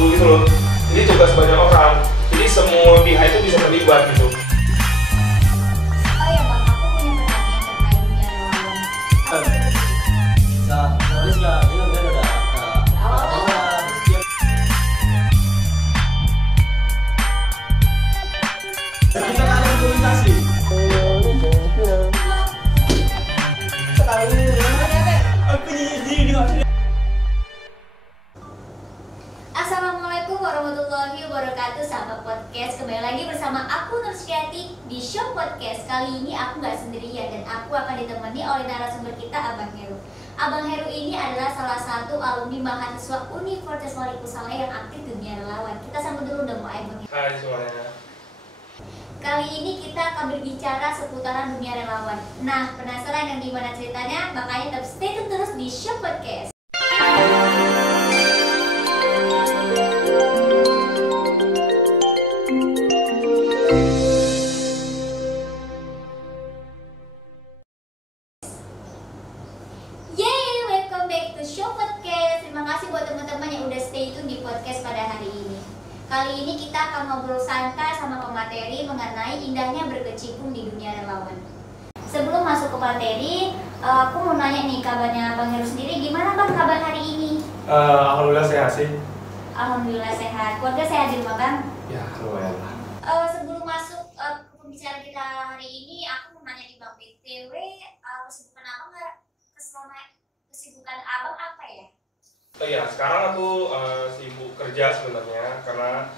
dulu gitu loh. Jadi tugas banyak orang, jadi semua pihak itu bisa terlibat gitu. Oh ya Bang, aku punya pertanyaan terkait dunia relawan. Nulis nggak? Ini kan udah kita kan komunikasi. Assalamualaikum warahmatullahi wabarakatuh, sahabat podcast. Kembali lagi bersama aku Nursyati di Show Podcast. Kali ini aku nggak sendirian dan aku akan ditemani oleh narasumber kita, Abang Heru. Abang Heru ini adalah salah satu alumni mahasiswa Universitas Walikusala yang aktif di dunia relawan. Kita sambut dulu dong, Bang Heru. Hai semuanya. Kali ini kita akan berbicara seputaran dunia relawan. Nah, penasaran yang gimana ceritanya? Makanya tetap stay tune terus di Show Podcast. Yeay, welcome back to Show Podcast. Terima kasih buat teman-teman yang udah stay tune di podcast pada hari ini. Kali ini kita akan ngobrol santai sama pemateri mengenai indahnya berkecimpung di dunia relawan. Sebelum masuk ke materi, aku mau nanya nih kabarnya Bang Heru sendiri. Gimana Bang kabar hari ini? Alhamdulillah sehat sih. Alhamdulillah sehat. Keluarga sehat di rumah Bang? Ya lumayan lah. Sebelum masuk ke pembicaraan kita hari ini, aku mau nanya di Bang BTW, kesibukan Abang nggak? Kesibukan Abang apa ya? Oh iya, sekarang aku sibuk kerja sebenarnya karena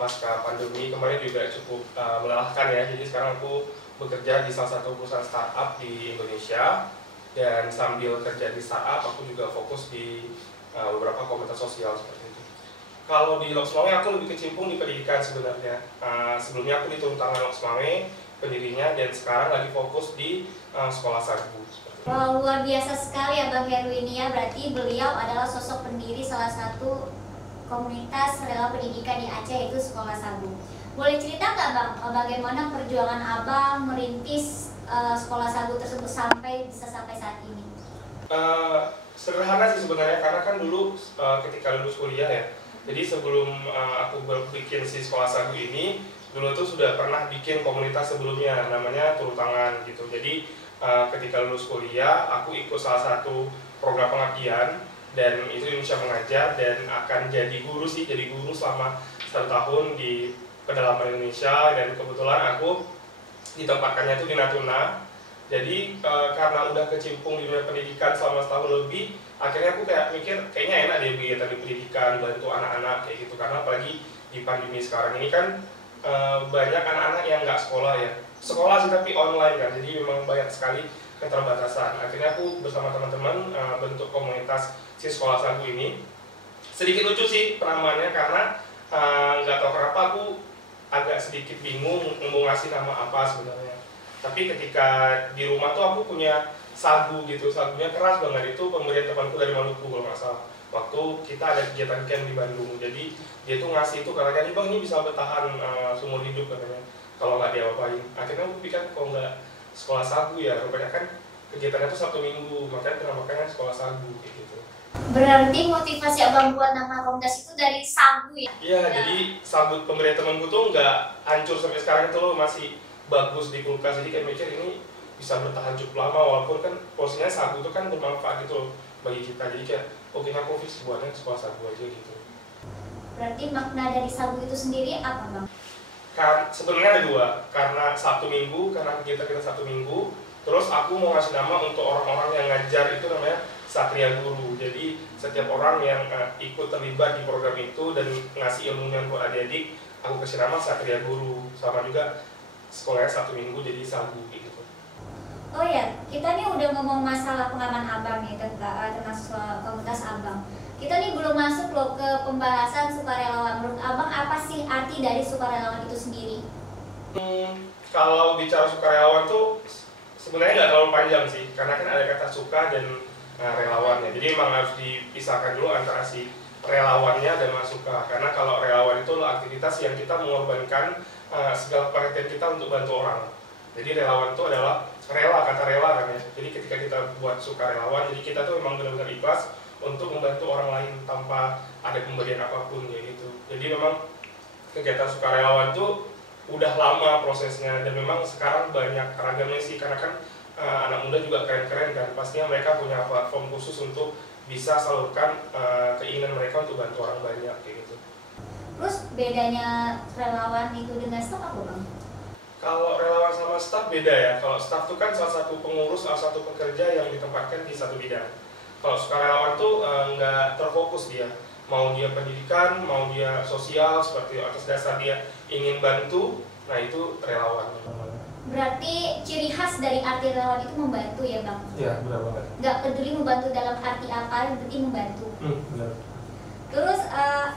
pasca pandemi kemarin juga cukup melelahkan ya. Jadi sekarang aku bekerja di salah satu perusahaan startup di Indonesia, dan sambil kerja di startup aku juga fokus di beberapa komunitas sosial seperti itu. Kalau di Loks Mame aku lebih kecimpung di pendidikan sebenarnya. Sebelumnya aku di turun tangan Loks Mame pendirinya, dan sekarang lagi fokus di sekolah Sagu. Wow, luar biasa sekali ya Bang Heru ini ya. Berarti beliau adalah sosok pendiri salah satu komunitas relawan pendidikan di Aceh, yaitu Sekolah Sagu. Boleh cerita nggak Bang, bagaimana perjuangan Abang merintis Sekolah Sagu tersebut sampai bisa sampai saat ini? Sederhana sih sebenarnya, karena kan dulu ketika lulus kuliah ya. Jadi sebelum aku bikin si Sekolah Sagu ini, dulu tuh sudah pernah bikin komunitas sebelumnya, namanya Turun Tangan gitu. Jadi ketika lulus kuliah, aku ikut salah satu program pengabdian, dan itu Indonesia Mengajar, dan akan jadi guru sih, jadi guru selama 1 tahun di pedalaman Indonesia, dan kebetulan aku ditempatkannya itu di Natuna. Jadi karena udah kecimpung di dunia pendidikan selama 1 tahun lebih, akhirnya aku kayak mikir kayaknya enak deh kegiatan di pendidikan, bantu anak-anak kayak gitu, karena apalagi di pandemi sekarang ini kan banyak anak-anak yang nggak sekolah ya. Sekolah sih tapi online kan, jadi memang banyak sekali keterbatasan. Akhirnya aku bersama teman-teman bentuk komunitas si Sekolah Sagu ini. Sedikit lucu sih penamaannya, karena nggak tahu kenapa aku agak sedikit bingung mau ngasih nama apa sebenarnya. Tapi ketika di rumah tuh aku punya sagu gitu, sagunya keras banget. Itu pemberian temanku dari Maluku kalau nggak salah. Waktu kita ada kegiatan camp di Bandung, jadi dia tuh ngasih itu karena kan Bang ini bisa bertahan seumur hidup katanya kalau nggak diapa-apain. Akhirnya aku pikir kalau nggak Sekolah Sagu ya, rupanya kan kegiatannya tuh Sabtu Minggu, makanya dinamakannya Sekolah Sagu kayak gitu. Berarti motivasi Abang buat nama komunitas itu dari Sagu ya? Iya, jadi sagu pemberian temanku tuh nggak hancur sampai sekarang, itu loh masih bagus di kulkas. Jadi kayak mikir ini bisa bertahan cukup lama, walaupun kan posisinya sagu itu kan bermanfaat gitu loh bagi kita. Jadi kayak oke, aku fix buatnya Sekolah Sagu aja gitu. Berarti makna dari Sagu itu sendiri apa Bang? Sebenarnya ada 2, karena Sabtu Minggu, karena kegiatan kita Sabtu Minggu. Terus aku mau ngasih nama untuk orang-orang yang ngajar, itu namanya Satria Guru. Jadi setiap orang yang ikut terlibat di program itu dan ngasih ilmunya buat adik-adik, aku kasih nama Satria Guru. Sama juga sekolahnya Sabtu Minggu jadi Sagu gitu. Oh ya, kita nih udah ngomong masalah pengalaman Abang nih tentang komunitas Abang. Kita nih belum masuk loh ke pembahasan sukarelawan. Menurut Abang apa sih arti dari sukarelawan itu sendiri? Kalau bicara sukarelawan tuh sebenarnya nggak terlalu panjang sih, karena kan ada kata suka dan relawannya. Jadi memang harus dipisahkan dulu antara si relawannya dan suka. Karena kalau relawan itu aktivitas yang kita mengorbankan segala perhatian kita untuk bantu orang. Jadi relawan itu adalah rela, kata rela kan ya. Jadi ketika kita buat sukarelawan, jadi kita tuh memang benar-benar ikhlas untuk membantu orang lain tanpa ada pemberian apapun kayak gitu. Jadi memang kegiatan sukarelawan itu udah lama prosesnya, dan memang sekarang banyak ragamnya sih, karena kan anak muda juga keren-keren kan, pastinya mereka punya platform khusus untuk bisa salurkan keinginan mereka untuk bantu orang banyak kayak gitu. Terus bedanya relawan itu dengan staff apa Bang? Kalau relawan sama staff beda ya. Kalau staff itu kan salah satu pengurus, salah satu pekerja yang ditempatkan di satu bidang. Kalau sukarelawan tuh nggak terfokus dia. Mau dia pendidikan, mau dia sosial, seperti atas dasar dia ingin bantu, nah itu relawan. Berarti ciri khas dari arti relawan itu membantu ya Bang? Iya, benar banget. Nggak peduli membantu dalam arti apa, yang penting membantu. Benar. Terus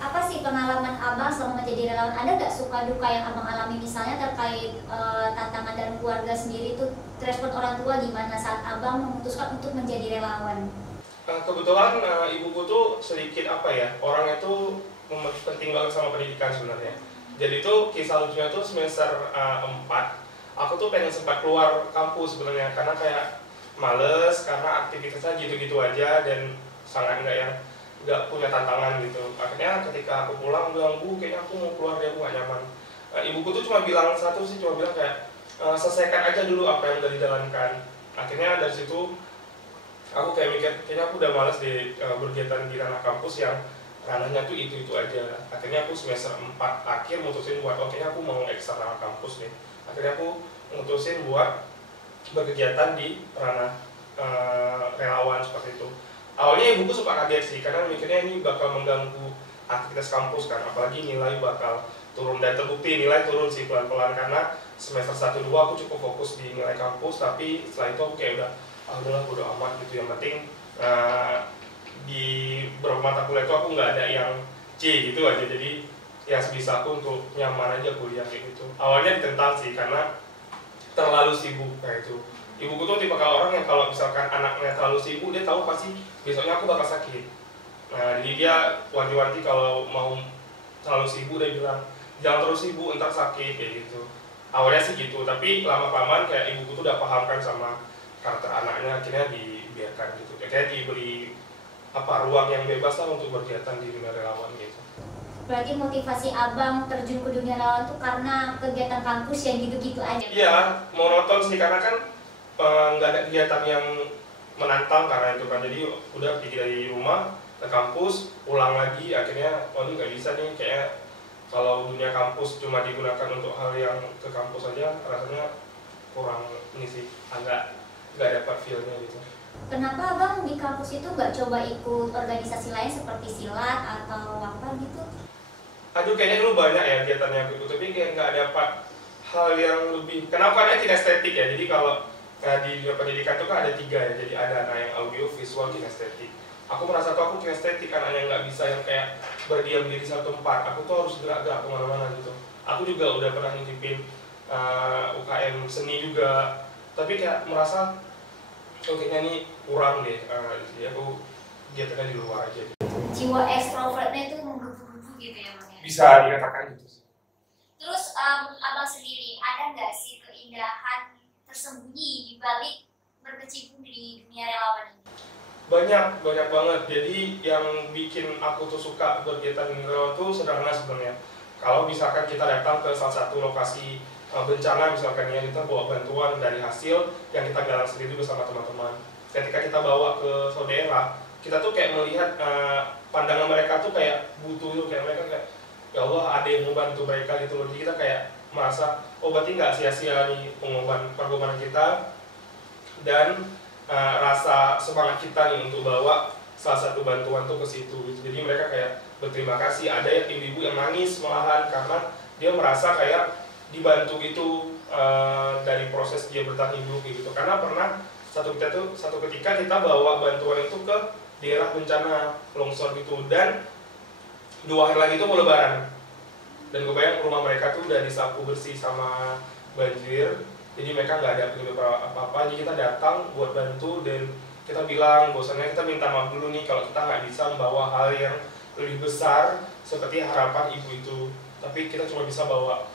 apa sih pengalaman Abang selama menjadi relawan? Ada nggak suka duka yang Abang alami, misalnya terkait tantangan dalam keluarga sendiri tuh, respon orang tua gimana saat Abang memutuskan untuk menjadi relawan? Kebetulan ibuku tuh sedikit apa ya, orangnya tuh penting banget sama pendidikan sebenarnya. Jadi tuh kisah lucunya tuh semester 4, aku tuh pengen sempat keluar kampus sebenarnya, karena kayak males, karena aktivitasnya gitu-gitu aja dan sangat nggak punya tantangan gitu. Akhirnya ketika aku pulang bilang, Bu, kayaknya aku mau keluar deh, aku nggak nyaman. Ibuku tuh cuma bilang satu sih, cuma bilang kayak selesaikan aja dulu apa yang udah dijalankan. Akhirnya dari situ aku kayak mikir, kayaknya aku udah malas di berkegiatan di ranah kampus yang ranahnya tuh itu aja. Akhirnya aku semester 4 akhir mutusin buat, kayaknya aku mau eksternal kampus deh. Akhirnya aku mutusin buat berkegiatan di ranah relawan seperti itu. Awalnya ibuku suka kaget sih, karena mikirnya ini bakal mengganggu aktivitas kampus kan, apalagi nilai bakal turun, dan terbukti nilai turun sih pelan-pelan, karena semester 1-2 aku cukup fokus di nilai kampus, tapi setelah itu aku kayak udahlah bodo amat gitu, yang penting di beberapa mata kuliah itu aku nggak ada yang C gitu aja, jadi ya sebisa aku untuk nyaman aja kuliah kayak gitu. Awalnya ditentang sih, karena terlalu sibuk kayak itu. Ibuku tuh tipe kalau orang yang kalau misalkan anaknya terlalu sibuk, dia tahu pasti besoknya aku bakal sakit. Nah, jadi dia wanti-wanti kalau mau terlalu sibuk, dia bilang jangan terus sibuk, ntar sakit kayak gitu. Awalnya sih gitu, tapi lama-kelamaan kayak ibuku tuh udah pahamkan sama karakter anaknya, akhirnya dibiarkan gitu. Akhirnya diberi ruang yang bebas lah untuk berkegiatan di dunia relawan gitu. Berarti motivasi Abang terjun ke dunia relawan tuh karena kegiatan kampus yang gitu-gitu aja? Iya, monoton sih, karena kan nggak ada kegiatan yang menantang karena itu kan. Jadi udah pergi dari rumah ke kampus, pulang lagi, akhirnya ini nggak bisa nih, kayak kalau dunia kampus cuma digunakan untuk hal yang ke kampus aja, rasanya kurang ini sih, nggak dapat feel-nya gitu. Kenapa Abang di kampus itu nggak coba ikut organisasi lain seperti silat atau apa gitu? Aduh, kayaknya dulu banyak ya kegiatannya gitu, tapi kayak nggak dapat hal yang lebih. Kenapa? Karena kinestetik ya, jadi kalau di dunia pendidikan itu kan ada 3 ya, jadi ada anak yang audio, visual, kinestetik. Aku merasa tuh aku kinestetik, anaknya nggak bisa yang kayak berdiam diri satu tempat. Aku tuh harus gerak-gerak kemana-mana gitu. Aku juga udah pernah ngintipin UKM seni juga, tapi kayak merasa kayaknya ini kurang deh. Jadi aku kegiatannya di luar aja. Jiwa ekstrovertnya itu menggebu-gebu gitu ya Bang ya? Bisa dikatakan gitu. Terus Abang sendiri ada nggak sih keindahan tersembunyi di balik berkecimpung di dunia relawan ini? Banyak banget. Jadi yang bikin aku tuh suka berkegiatan di relawan tuh sederhana sebenarnya. Kalau misalkan kita datang ke salah satu lokasi bencana, misalkan ya, kita bawa bantuan dari hasil yang kita galang sendiri bersama teman-teman. Ketika kita bawa ke suatu daerah, kita tuh kayak melihat pandangan mereka tuh kayak butuh itu, kayak mereka kayak ya Allah ada yang membantu mereka gitu loh. Jadi kita kayak merasa berarti nggak sia-sia nih pengorbanan kita, dan rasa semangat kita nih untuk bawa salah satu bantuan tuh ke situ. Jadi mereka kayak berterima kasih. Ada yang ibu-ibu yang nangis malahan karena dia merasa kayak dibantu gitu dari proses dia bertahan hidup gitu. Karena pernah satu ketika kita bawa bantuan itu ke daerah bencana longsor gitu, dan 2 hari lagi itu mau lebaran, dan gue bayang rumah mereka tuh udah disapu bersih sama banjir, jadi mereka nggak ada penyebab apa-apa. Jadi kita datang buat bantu, dan kita bilang bosannya kita minta maaf dulu nih kalau kita nggak bisa membawa hal yang lebih besar seperti harapan ibu itu, tapi kita cuma bisa bawa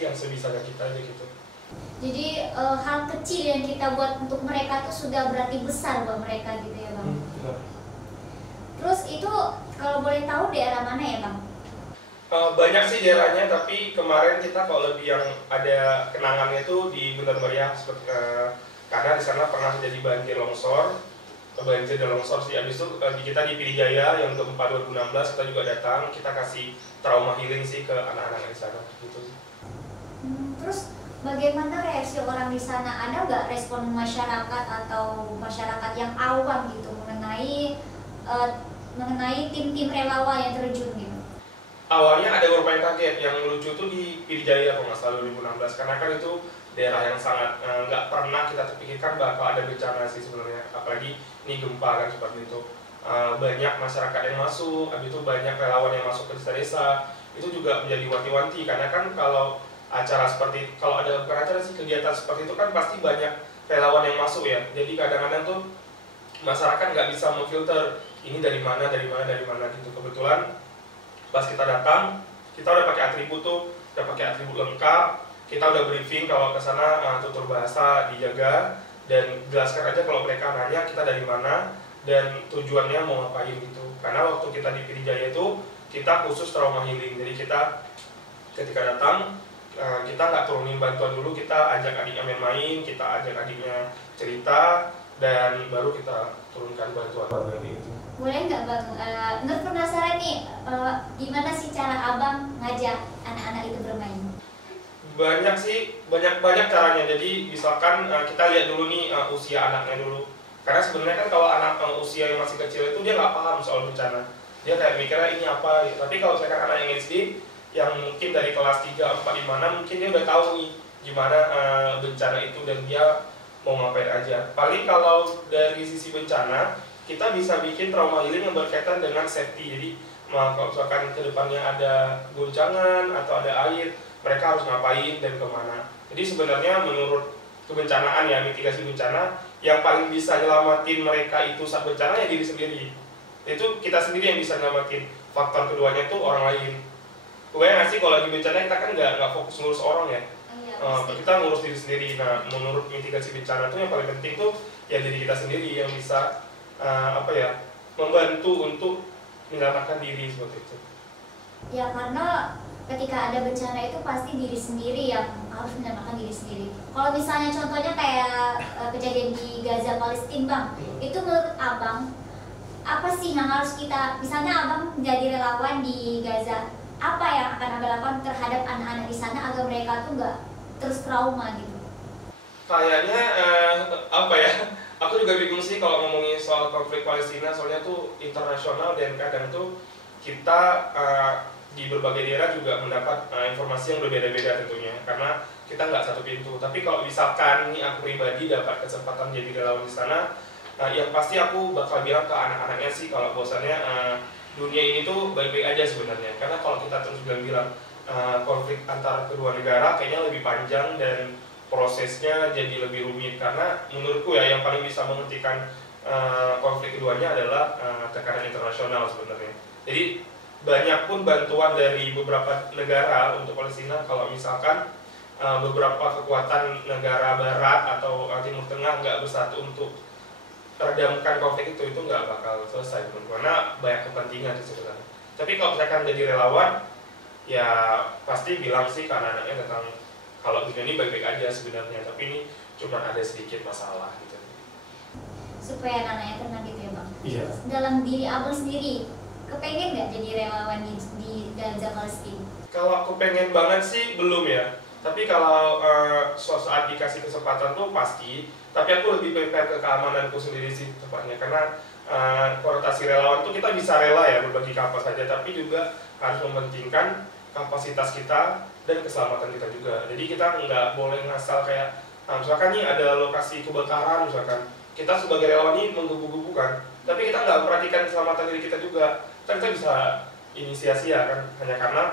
yang sebisanya kita aja gitu. Jadi hal kecil yang kita buat untuk mereka tuh sudah berarti besar buat mereka gitu ya Bang? Terus itu kalau boleh tahu daerah mana ya Bang? Banyak sih daerahnya, tapi kemarin kita kalau lebih yang ada kenangannya itu di Bandar Meriah, karena di sana pernah terjadi banjir dan longsor sih. Abis itu kita di Pidijaya yang gempa 2016 kita juga datang, kita kasih trauma healing sih ke anak-anak di sana gitu. Terus bagaimana reaksi orang di sana? Ada nggak respon masyarakat atau masyarakat yang awam gitu mengenai tim-tim relawan yang terjun gitu? Awalnya ada beberapa yang kaget, yang lucu tuh di Pidijaya kalau nggak salah 2016, karena kan itu daerah yang sangat nggak pernah kita terpikirkan bakal ada bencana sih sebenarnya, apalagi ini gempa kan seperti itu. Banyak masyarakat yang masuk, habis itu banyak relawan yang masuk ke desa-desa, itu juga menjadi wanti-wanti karena kan kalau acara seperti, kalau ada bukan acara sih, kegiatan seperti itu kan pasti banyak relawan yang masuk ya, jadi kadang-kadang tuh masyarakat nggak bisa memfilter ini dari mana gitu. Kebetulan pas kita datang, kita udah pakai atribut lengkap, kita udah briefing kalau ke sana tutur bahasa dijaga dan jelaskan aja kalau mereka nanya kita dari mana dan tujuannya mau ngapain gitu. Karena waktu kita di Pidijaya itu kita khusus trauma healing, jadi kita ketika datang kita nggak turunin bantuan dulu, kita ajak adiknya main-main, kita ajak adiknya cerita dan baru kita turunkan bantuan gitu. Boleh nggak Bang? Nur penasaran nih, gimana sih cara Abang ngajak anak-anak itu bermain? Banyak sih, banyak caranya. Jadi misalkan kita lihat dulu nih usia anaknya dulu. Karena sebenarnya kan kalau anak usia yang masih kecil itu dia nggak paham soal bencana. Dia kayak mikirnya ini apa. Tapi kalau misalkan anak yang SD, yang mungkin dari kelas 3, 4, 5, 6, mungkin dia udah tahu nih gimana bencana itu dan dia mau ngapain aja. Paling kalau dari sisi bencana, kita bisa bikin trauma healing yang berkaitan dengan safety. Jadi kalau misalkan ke depannya ada goncangan atau ada air, mereka harus ngapain dan kemana. Jadi sebenarnya menurut kebencanaan ya, mitigasi bencana, yang paling bisa nyelamatin mereka itu saat bencana ya diri sendiri. Itu kita sendiri yang bisa nyelamatin. Faktor keduanya itu orang lain. Kebayang nggak sih kalau lagi bencana kita kan nggak fokus ngurus orang ya. Kita ngurus diri sendiri. Nah, menurut mitigasi bencana itu yang paling penting tuh ya diri kita sendiri yang bisa membantu untuk menyelamatkan diri seperti itu. Ya karena ketika ada bencana itu pasti diri sendiri yang harus menyelamatkan diri sendiri. Kalau misalnya contohnya kayak kejadian di Gaza Palestina Bang, itu menurut Abang apa sih yang harus kita, misalnya Abang menjadi relawan di Gaza, apa yang akan Abang lakukan terhadap anak-anak di sana agar mereka tuh nggak terus trauma gitu? Kayaknya aku juga bingung sih kalau ngomongin soal konflik Palestina, soalnya tuh internasional dan kadang tuh kita di berbagai daerah juga mendapat informasi yang berbeda-beda tentunya, karena kita nggak satu pintu. Tapi kalau misalkan nih aku pribadi dapat kesempatan jadi relawan di sana, yang pasti aku bakal bilang ke anak-anaknya sih kalau bahwasannya dunia ini tuh baik-baik aja sebenarnya. Karena kalau kita terus bilang konflik antara kedua negara kayaknya lebih panjang dan prosesnya jadi lebih rumit, karena menurutku ya yang paling bisa menghentikan konflik keduanya adalah tekanan internasional sebenarnya. Jadi banyak pun bantuan dari beberapa negara untuk Palestina, kalau misalkan beberapa kekuatan negara barat atau timur tengah nggak bersatu untuk meredamkan konflik itu nggak bakal selesai karena banyak kepentingan di sebenarnya. Tapi kalau misalkan jadi relawan ya pasti bilang sih ke anak-anaknya tentang kalau dunia ini baik-baik aja sebenarnya, tapi ini cuma ada sedikit masalah gitu. Supaya anak-anaknya tenang gitu ya Bang? Iya. Dalam diri Abang sendiri, kepengen nggak jadi relawan di Gaza Palestina? Kalau aku pengen banget sih belum ya. Tapi kalau suatu saat dikasih kesempatan tuh pasti. Tapi aku lebih prepare ke keamananku sendiri sih tepatnya. Karena konotasi relawan tuh kita bisa rela ya berbagi kapas saja, tapi juga harus mementingkan kapasitas kita dan keselamatan kita juga. Jadi kita nggak boleh ngasal kayak misalkan nih ada lokasi kebakaran misalkan, kita sebagai relawan ini menggebu-gebu kan, tapi kita nggak memperhatikan keselamatan diri kita juga. Kan kita bisa inisiasi ya kan, hanya karena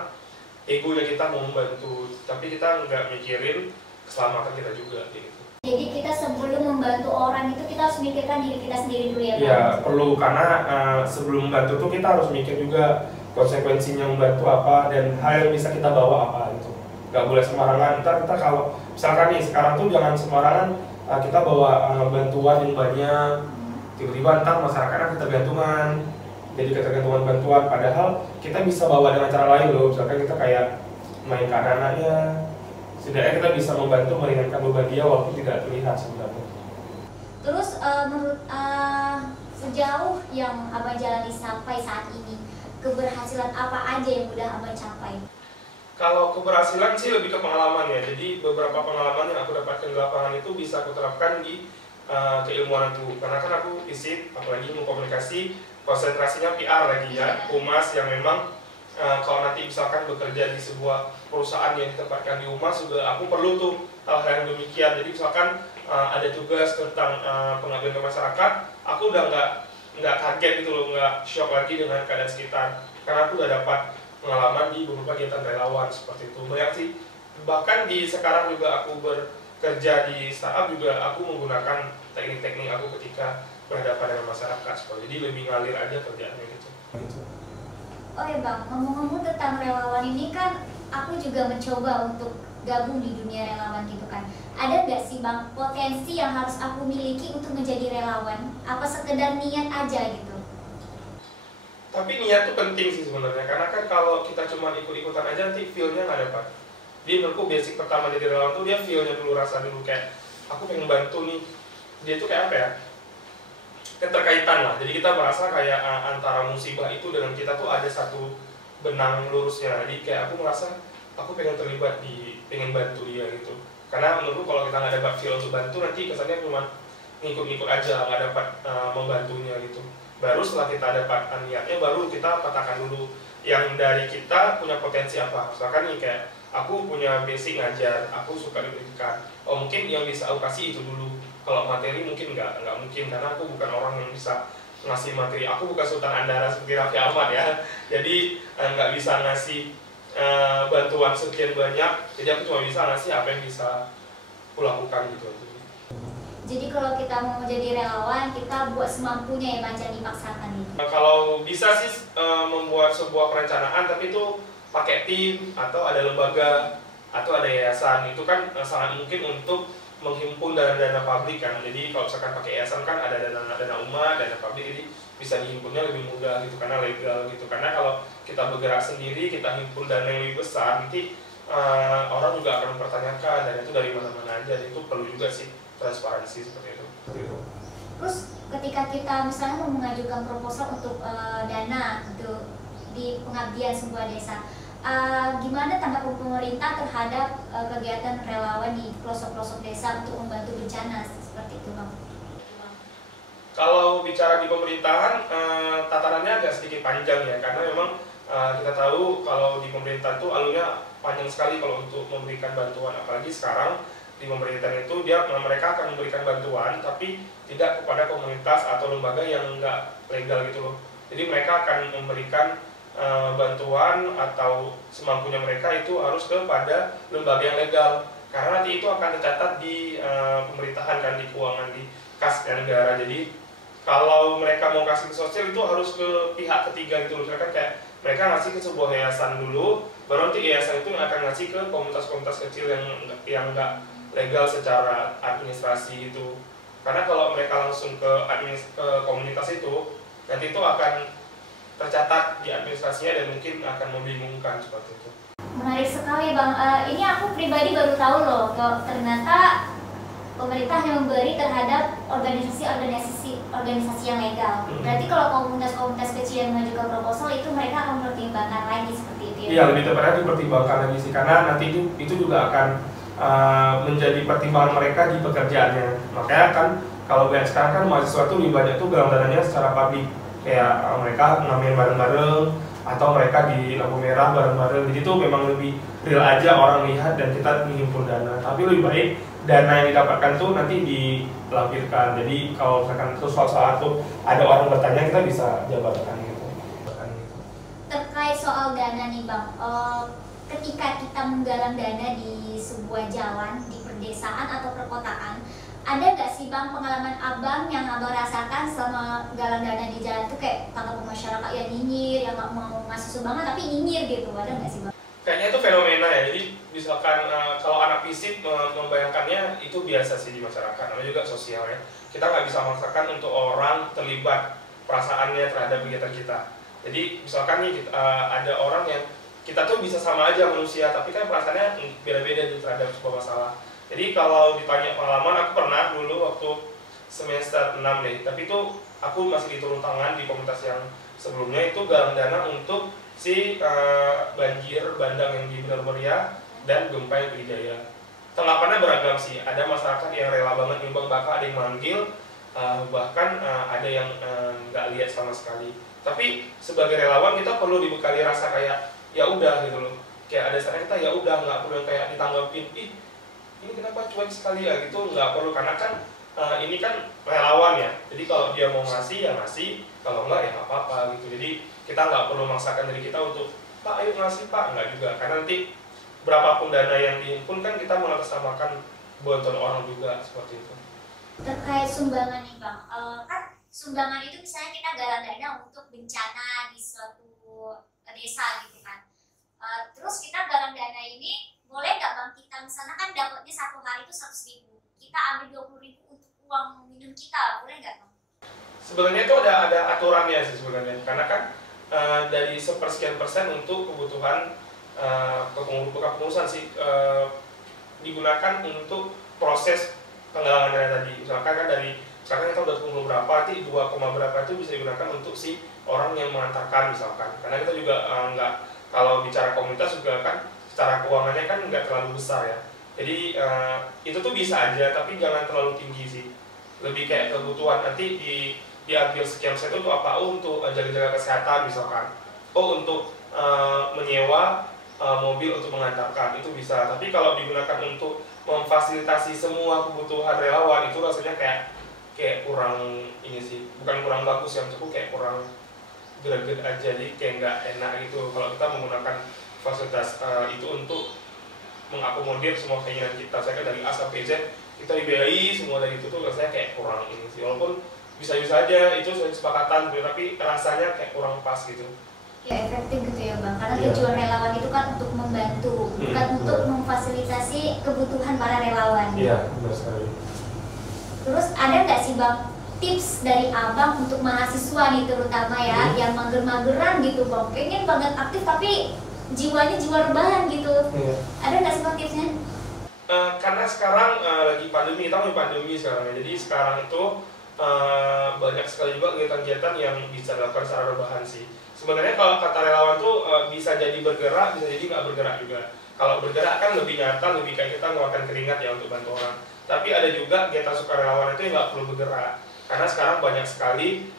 egonya kita mau membantu, tapi kita nggak mikirin keselamatan kita juga gitu. Jadi kita sebelum membantu orang itu kita harus mikirkan diri kita sendiri dulu ya Bang? Iya perlu, karena sebelum membantu tuh kita harus mikir juga konsekuensinya membantu apa dan hal yang bisa kita bawa apa gitu. Nggak boleh sembarangan. Ntar kita kalau misalkan nih sekarang tuh jangan sembarangan kita bawa bantuan yang banyak, tiba-tiba ntar masyarakatnya ketergantungan. jadi ketergantungan bantuan, padahal kita bisa bawa dengan cara lain loh, misalkan kita kayak main ke anak-anaknya, setidaknya kita bisa membantu meringankan beban dia walaupun tidak terlihat sebenarnya. Terus menurut sejauh yang abang jalani sampai saat ini, keberhasilan apa aja yang udah abang capai? Kalau keberhasilan sih lebih ke pengalaman ya, jadi beberapa pengalaman yang aku dapatkan di lapangan itu bisa aku terapkan di keilmuan aku, karena kan aku FISIP, apalagi mau komunikasi, konsentrasinya PR lagi ya, humas yang memang kalau nanti misalkan bekerja di sebuah perusahaan yang ditempatkan di humas juga aku perlu tuh hal-hal yang demikian. Jadi misalkan ada tugas tentang pengabdian ke masyarakat, aku udah nggak kaget gitu loh, nggak shock lagi dengan keadaan sekitar, karena aku udah dapat pengalaman di beberapa kegiatan relawan seperti itu. Banyak sih, bahkan di sekarang juga aku bekerja di startup juga aku menggunakan teknik-teknik aku ketika berhadapan dengan masyarakat, jadi lebih ngalir aja kerjaannya gitu. Oh ya bang, ngomong-ngomong tentang relawan ini kan aku juga mencoba untuk gabung di dunia relawan gitu kan. Ada nggak sih bang potensi yang harus aku miliki untuk menjadi relawan? Apa sekedar niat aja gitu? Tapi niat tuh penting sih sebenarnya, karena kan kalau kita cuma ikut-ikutan aja nanti feel-nya nggak dapat. Jadi menurutku basic pertama jadi relawan tuh dia feel-nya dulu, rasa dulu kayak aku pengen bantu nih. Dia tuh kayak apa ya? Keterkaitan lah. Jadi kita merasa kayak antara musibah itu dengan kita tuh ada satu benang lurusnya. Jadi kayak aku merasa aku pengen terlibat pengen bantu dia gitu. Karena menurutku kalau kita nggak dapat feel untuk bantu nanti kesannya cuma ngikut-ngikut aja, nggak dapat membantunya gitu. Baru setelah kita dapat niatnya, baru kita petakan dulu yang dari kita punya potensi apa. Misalkan nih kayak aku punya basic ngajar, aku suka di pendidikan. Oh mungkin yang bisa aku kasih itu dulu. Kalau materi mungkin nggak mungkin, karena aku bukan orang yang bisa ngasih materi. Aku bukan Sultan Andara seperti Raffi Ahmad ya. Jadi nggak bisa ngasih bantuan sekian banyak. Jadi aku cuma bisa ngasih apa yang bisa aku lakukan gitu. Jadi kalau kita mau jadi relawan, kita buat semampunya ya bang, jangan dipaksakan gitu. Kalau bisa sih membuat sebuah perencanaan, tapi itu pakai tim atau ada lembaga atau ada yayasan, itu kan sangat mungkin untuk menghimpun dana-dana publik kan. Jadi kalau misalkan pakai yayasan kan ada dana umat, dana publik, jadi bisa dihimpunnya lebih mudah gitu karena legal gitu. Karena kalau kita bergerak sendiri, kita himpun dana yang lebih besar, nanti orang juga akan mempertanyakan dana itu dari mana-mana aja. Itu perlu juga sih transparansi seperti itu. Terus ketika kita misalnya mau mengajukan proposal untuk dana untuk di pengabdian sebuah desa, gimana tanggapan pemerintah terhadap kegiatan relawan di pelosok-pelosok desa untuk membantu bencana seperti itu bang? Kalau bicara di pemerintahan, tatarannya agak sedikit panjang ya, karena memang kita tahu kalau di pemerintah itu alurnya panjang sekali kalau untuk memberikan bantuan, apalagi sekarang di pemerintahan itu mereka akan memberikan bantuan tapi tidak kepada komunitas atau lembaga yang enggak legal gitu loh. Jadi mereka akan memberikan bantuan atau semampunya mereka itu harus kepada lembaga yang legal, karena nanti itu akan tercatat di pemerintahan kan, di keuangan, di kas negara. Jadi kalau mereka mau kasih ke sosial itu harus ke pihak ketiga gitu loh. Misalkan kayak mereka ngasih ke sebuah yayasan dulu, baru nanti yayasan itu akan ngasih ke komunitas-komunitas kecil yang enggak legal secara administrasi itu. Karena kalau mereka langsung ke komunitas itu, nanti itu akan tercatat di administrasinya dan mungkin akan membingungkan seperti itu. Menarik sekali bang. Ini aku pribadi baru tahu loh, kalau ternyata pemerintah yang memberi terhadap organisasi yang legal. Berarti kalau komunitas-komunitas kecil yang mengajukan proposal itu mereka akan mempertimbangkan lagi seperti itu ya? Iya, lebih tepatnya dipertimbangkan lagi sih, karena nanti itu juga akan menjadi pertimbangan mereka di pekerjaannya. Makanya kan kalau banyak sekarang kan mahasiswa tuh lebih banyak tuh galang dananya secara publik, kayak mereka ngamen bareng-bareng atau mereka di lampu merah bareng-bareng. Jadi itu memang lebih real aja, orang lihat dan kita menghimpun dana. Tapi lebih baik dana yang didapatkan tuh nanti dilampirkan. Jadi kalau misalkan terus suatu saat tuh ada orang bertanya, kita bisa jabarkan gitu. Terkait soal dana nih bang, ketika kita menggalang dana di sebuah jalan, di perdesaan atau perkotaan, ada nggak sih bang pengalaman abang yang abang rasakan selama galang dana di jalan tuh kayak tanggapan masyarakat yang nyinyir, yang nggak mau ngasih sumbangan tapi nyinyir gitu, ada nggak sih bang? Kayaknya itu fenomena ya, jadi misalkan kalau anak FISIP membayangkannya itu biasa sih di masyarakat, namanya juga sosial ya. Kita nggak bisa memaksakan untuk orang terlibat perasaannya terhadap kegiatan kita. Jadi misalkan nih ada orang yang kita tuh bisa sama aja manusia, tapi kan perasaannya beda-beda nih terhadap sebuah masalah. Jadi kalau ditanya pengalaman, aku pernah dulu waktu semester 6 deh, tapi itu aku masih diturun tangan di komunitas yang sebelumnya itu galang dana untuk si banjir bandang yang di Bener Meriah dan gempa yang di Jaya. Tanggapannya beragam sih, ada masyarakat yang rela banget nyumbang, bahkan ada yang manggil, bahkan ada yang nggak lihat sama sekali. Tapi sebagai relawan kita perlu dibekali rasa kayak ya udah gitu loh, kayak ada saatnya kita ya udah, nggak perlu yang kayak ditanggapin, ih ini kenapa cuek sekali ya gitu, nggak perlu, karena kan ini kan relawan ya, jadi kalau dia mau ngasih ya ngasih, kalau enggak ya nggak apa-apa gitu. Jadi kita nggak perlu memaksakan diri kita untuk Pak ayo ngasih Pak, nggak juga, karena nanti berapapun dana yang dihimpun kan kita mengatasnamakan bantuan orang juga, seperti itu. Terkait sumbangan nih Bang, kan sumbangan itu misalnya kita galang dana untuk bencana di suatu desa gitu kan. Terus kita galang dana ini boleh nggak Bang, kita misalnya kan dapatnya satu hari itu 100.000, kita ambil 20.000 untuk uang minum kita, boleh nggak Bang? Sebenarnya itu ada aturannya sih sebenarnya, karena kan dari sepersekian persen untuk kebutuhan kepengurusan sih digunakan untuk proses penggalangan dana tadi. Misalkan kan dari sekarang kita udah kumpul berapa, nanti 2, berapa itu bisa digunakan untuk si orang yang mengantarkan misalkan. Karena kita juga nggak, kalau bicara komunitas juga kan secara keuangannya kan nggak terlalu besar ya. Jadi itu tuh bisa aja, tapi jangan terlalu tinggi sih. Lebih kayak kebutuhan nanti diambil sekian persen itu apa? Oh, untuk jaga-jaga kesehatan misalkan. Oh, untuk menyewa mobil untuk mengantarkan, itu bisa. Tapi kalau digunakan untuk memfasilitasi semua kebutuhan relawan, itu rasanya kayak kurang ini sih, bukan kurang bagus, yang cukup kayak kurang greget aja, jadi kayak nggak enak gitu kalau kita menggunakan fasilitas itu untuk mengakomodir semua keinginan kita. Saya kan dari A sampai Z kita dibiayai semua dari itu tuh rasanya kayak kurang ini sih, walaupun bisa-bisa aja itu kesepakatan, tapi rasanya kayak kurang pas gitu. Ya efektif gitu ya Bang, karena tujuan relawan itu kan untuk membantu, bukan untuk memfasilitasi kebutuhan para relawan. Iya, benar sekali. Terus ada nggak sih Bang tips dari Abang untuk mahasiswa nih terutama ya, yang mager-mageran gitu Bang, pengen banget aktif tapi jiwanya jiwa rebahan gitu. Ada nggak sih Bang tipsnya? Karena sekarang lagi pandemi, kita mau pandemi sekarang ya, jadi sekarang itu banyak sekali juga kegiatan-kegiatan yang bisa dilakukan secara rebahan sih. Sebenarnya kalau kata relawan tuh bisa jadi bergerak, bisa jadi nggak bergerak juga. Kalau bergerak kan lebih nyata, lebih kayak kita ngeluarkan keringat ya untuk bantu orang. Tapi ada juga kegiatan sukarelawan itu yang nggak perlu bergerak, karena sekarang banyak sekali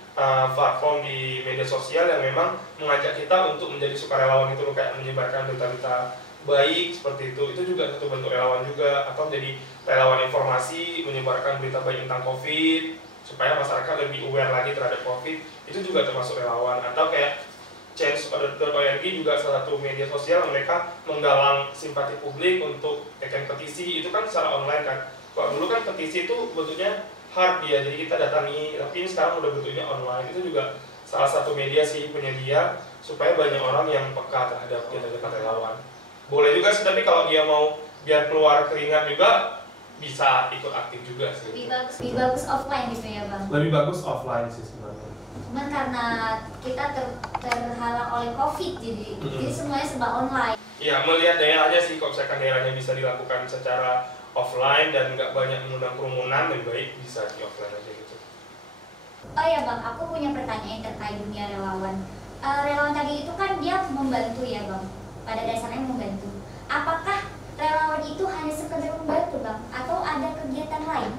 platform di media sosial yang memang mengajak kita untuk menjadi sukarelawan itu, kayak menyebarkan berita-berita baik seperti itu juga satu bentuk relawan juga. Atau jadi relawan informasi, menyebarkan berita baik tentang COVID supaya masyarakat lebih aware lagi terhadap COVID, itu juga termasuk relawan. Atau kayak Change.org juga salah satu media sosial, mereka menggalang simpati publik untuk tekan petisi, itu kan secara online kan. Kalau dulu kan petisi itu bentuknya hard ya, jadi kita datangi, tapi ini sekarang udah bentuknya online. Itu juga salah satu media sih penyedia supaya banyak orang yang peka terhadap kegiatan relawan. Boleh juga sih, tapi kalau dia mau biar keluar keringat juga bisa ikut aktif juga sih. Lebih bagus offline gitu ya Bang? Lebih bagus offline sih sebenarnya. Cuman karena kita terhalang oleh COVID, jadi semuanya serba online. Iya, melihat daerahnya sih, kalau misalkan daerahnya bisa dilakukan secara offline dan nggak banyak mengundang kerumunan, lebih baik bisa di offline aja gitu. Oh ya Bang, aku punya pertanyaan terkait dunia relawan. Relawan tadi itu kan dia membantu ya Bang, pada dasarnya membantu. Apakah relawan itu hanya sekedar membantu Bang, atau ada kegiatan lain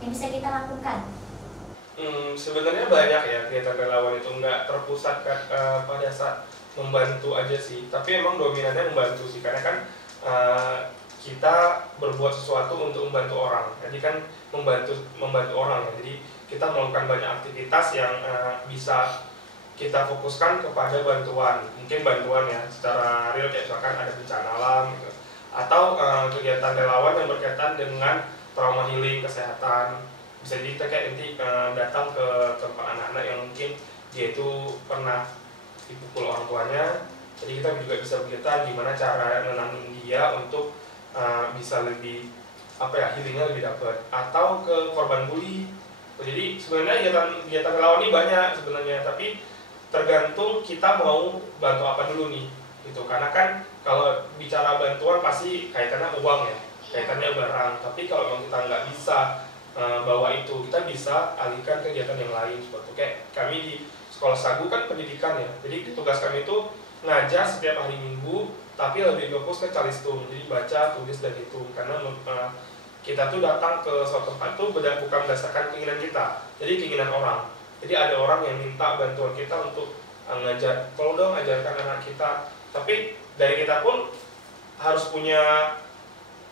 yang bisa kita lakukan? Sebenarnya banyak ya kegiatan relawan itu, nggak terpusat pada saat membantu aja sih, tapi emang dominannya membantu sih, karena kan kita berbuat sesuatu untuk membantu orang, jadi kan membantu orang ya, jadi kita melakukan banyak aktivitas yang bisa kita fokuskan kepada bantuan, mungkin bantuan ya secara real, kayak misalkan ada bencana alam gitu. Atau kegiatan relawan yang berkaitan dengan trauma healing, kesehatan. Bisa jadi kita kayak nanti datang ke tempat anak-anak yang mungkin dia itu pernah dipukul orang tuanya, jadi kita juga bisa berkegiatan gimana cara menenangin dia untuk bisa lebih healingnya lebih dapat. Atau ke korban bully. Jadi sebenarnya kegiatan relawan ini banyak sebenarnya, tapi tergantung kita mau bantu apa dulu nih gitu. Karena kan kalau bicara bantuan pasti kaitannya uang ya, kaitannya barang. Tapi kalau memang kita nggak bisa bawa itu, kita bisa alihkan kegiatan yang lain. Seperti kayak kami di sekolah Sagu kan pendidikan ya, jadi tugas kami itu ngajar setiap hari Minggu, tapi lebih fokus ke calistung, jadi baca, tulis, dan hitung. Karena kita tuh datang ke suatu tempat tuh bukan berdasarkan keinginan kita, jadi keinginan orang. Jadi ada orang yang minta bantuan kita untuk ngajar, tolong dong ajarkan anak kita. Tapi dari kita pun harus punya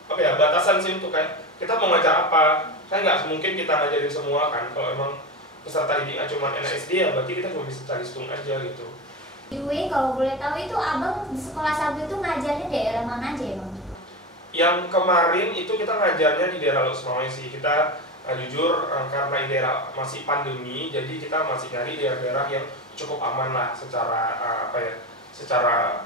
batasan sih untuk kayak kita mau ngajar apa. Kan nggak mungkin kita ngajarin semua kan. Kalau emang peserta didiknya cuma anak SD ya berarti kita cuma bisa calistung aja gitu. Anyway, kalau boleh tahu itu abang di sekolah Sagu itu ngajarnya daerah mana aja ya bang? Yang kemarin itu kita ngajarnya di daerah Losmawe sih. Kita jujur karena di daerah masih pandemi, jadi kita masih nyari daerah-daerah yang cukup aman lah secara secara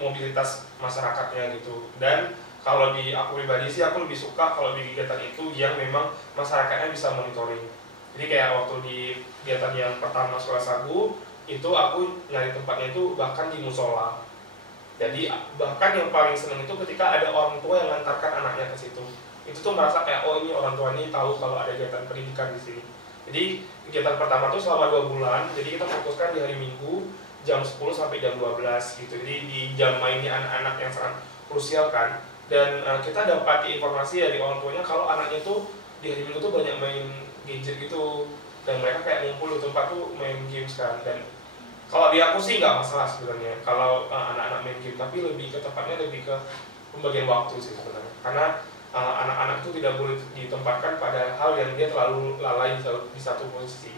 mobilitas masyarakatnya gitu. Dan kalau di aku pribadi sih aku lebih suka kalau di kegiatan itu yang memang masyarakatnya bisa monitoring. Jadi kayak waktu di kegiatan yang pertama sekolah Sagu itu aku nyari tempatnya itu bahkan di musola. Jadi bahkan yang paling seneng itu ketika ada orang tua yang mengantarkan anaknya ke situ. Itu tuh merasa kayak oh ini orang tua ini tahu kalau ada kegiatan pendidikan di sini. Jadi kegiatan pertama tuh selama 2 bulan. Jadi kita fokuskan di hari Minggu jam 10 sampai jam 12 gitu. Jadi di jam mainnya anak-anak yang sangat krusial kan. Dan kita dapat informasi dari orang tuanya kalau anaknya tuh di hari Minggu tuh banyak main gadget gitu. Dan mereka kayak ngumpul di tempat tuh main games kan. Dan kalau di aku sih nggak masalah sebenarnya kalau anak-anak main game, tapi lebih ke tepatnya lebih ke pembagian waktu sih sebenarnya. Karena anak-anak itu tidak boleh ditempatkan pada hal yang dia terlalu lalai di satu posisi.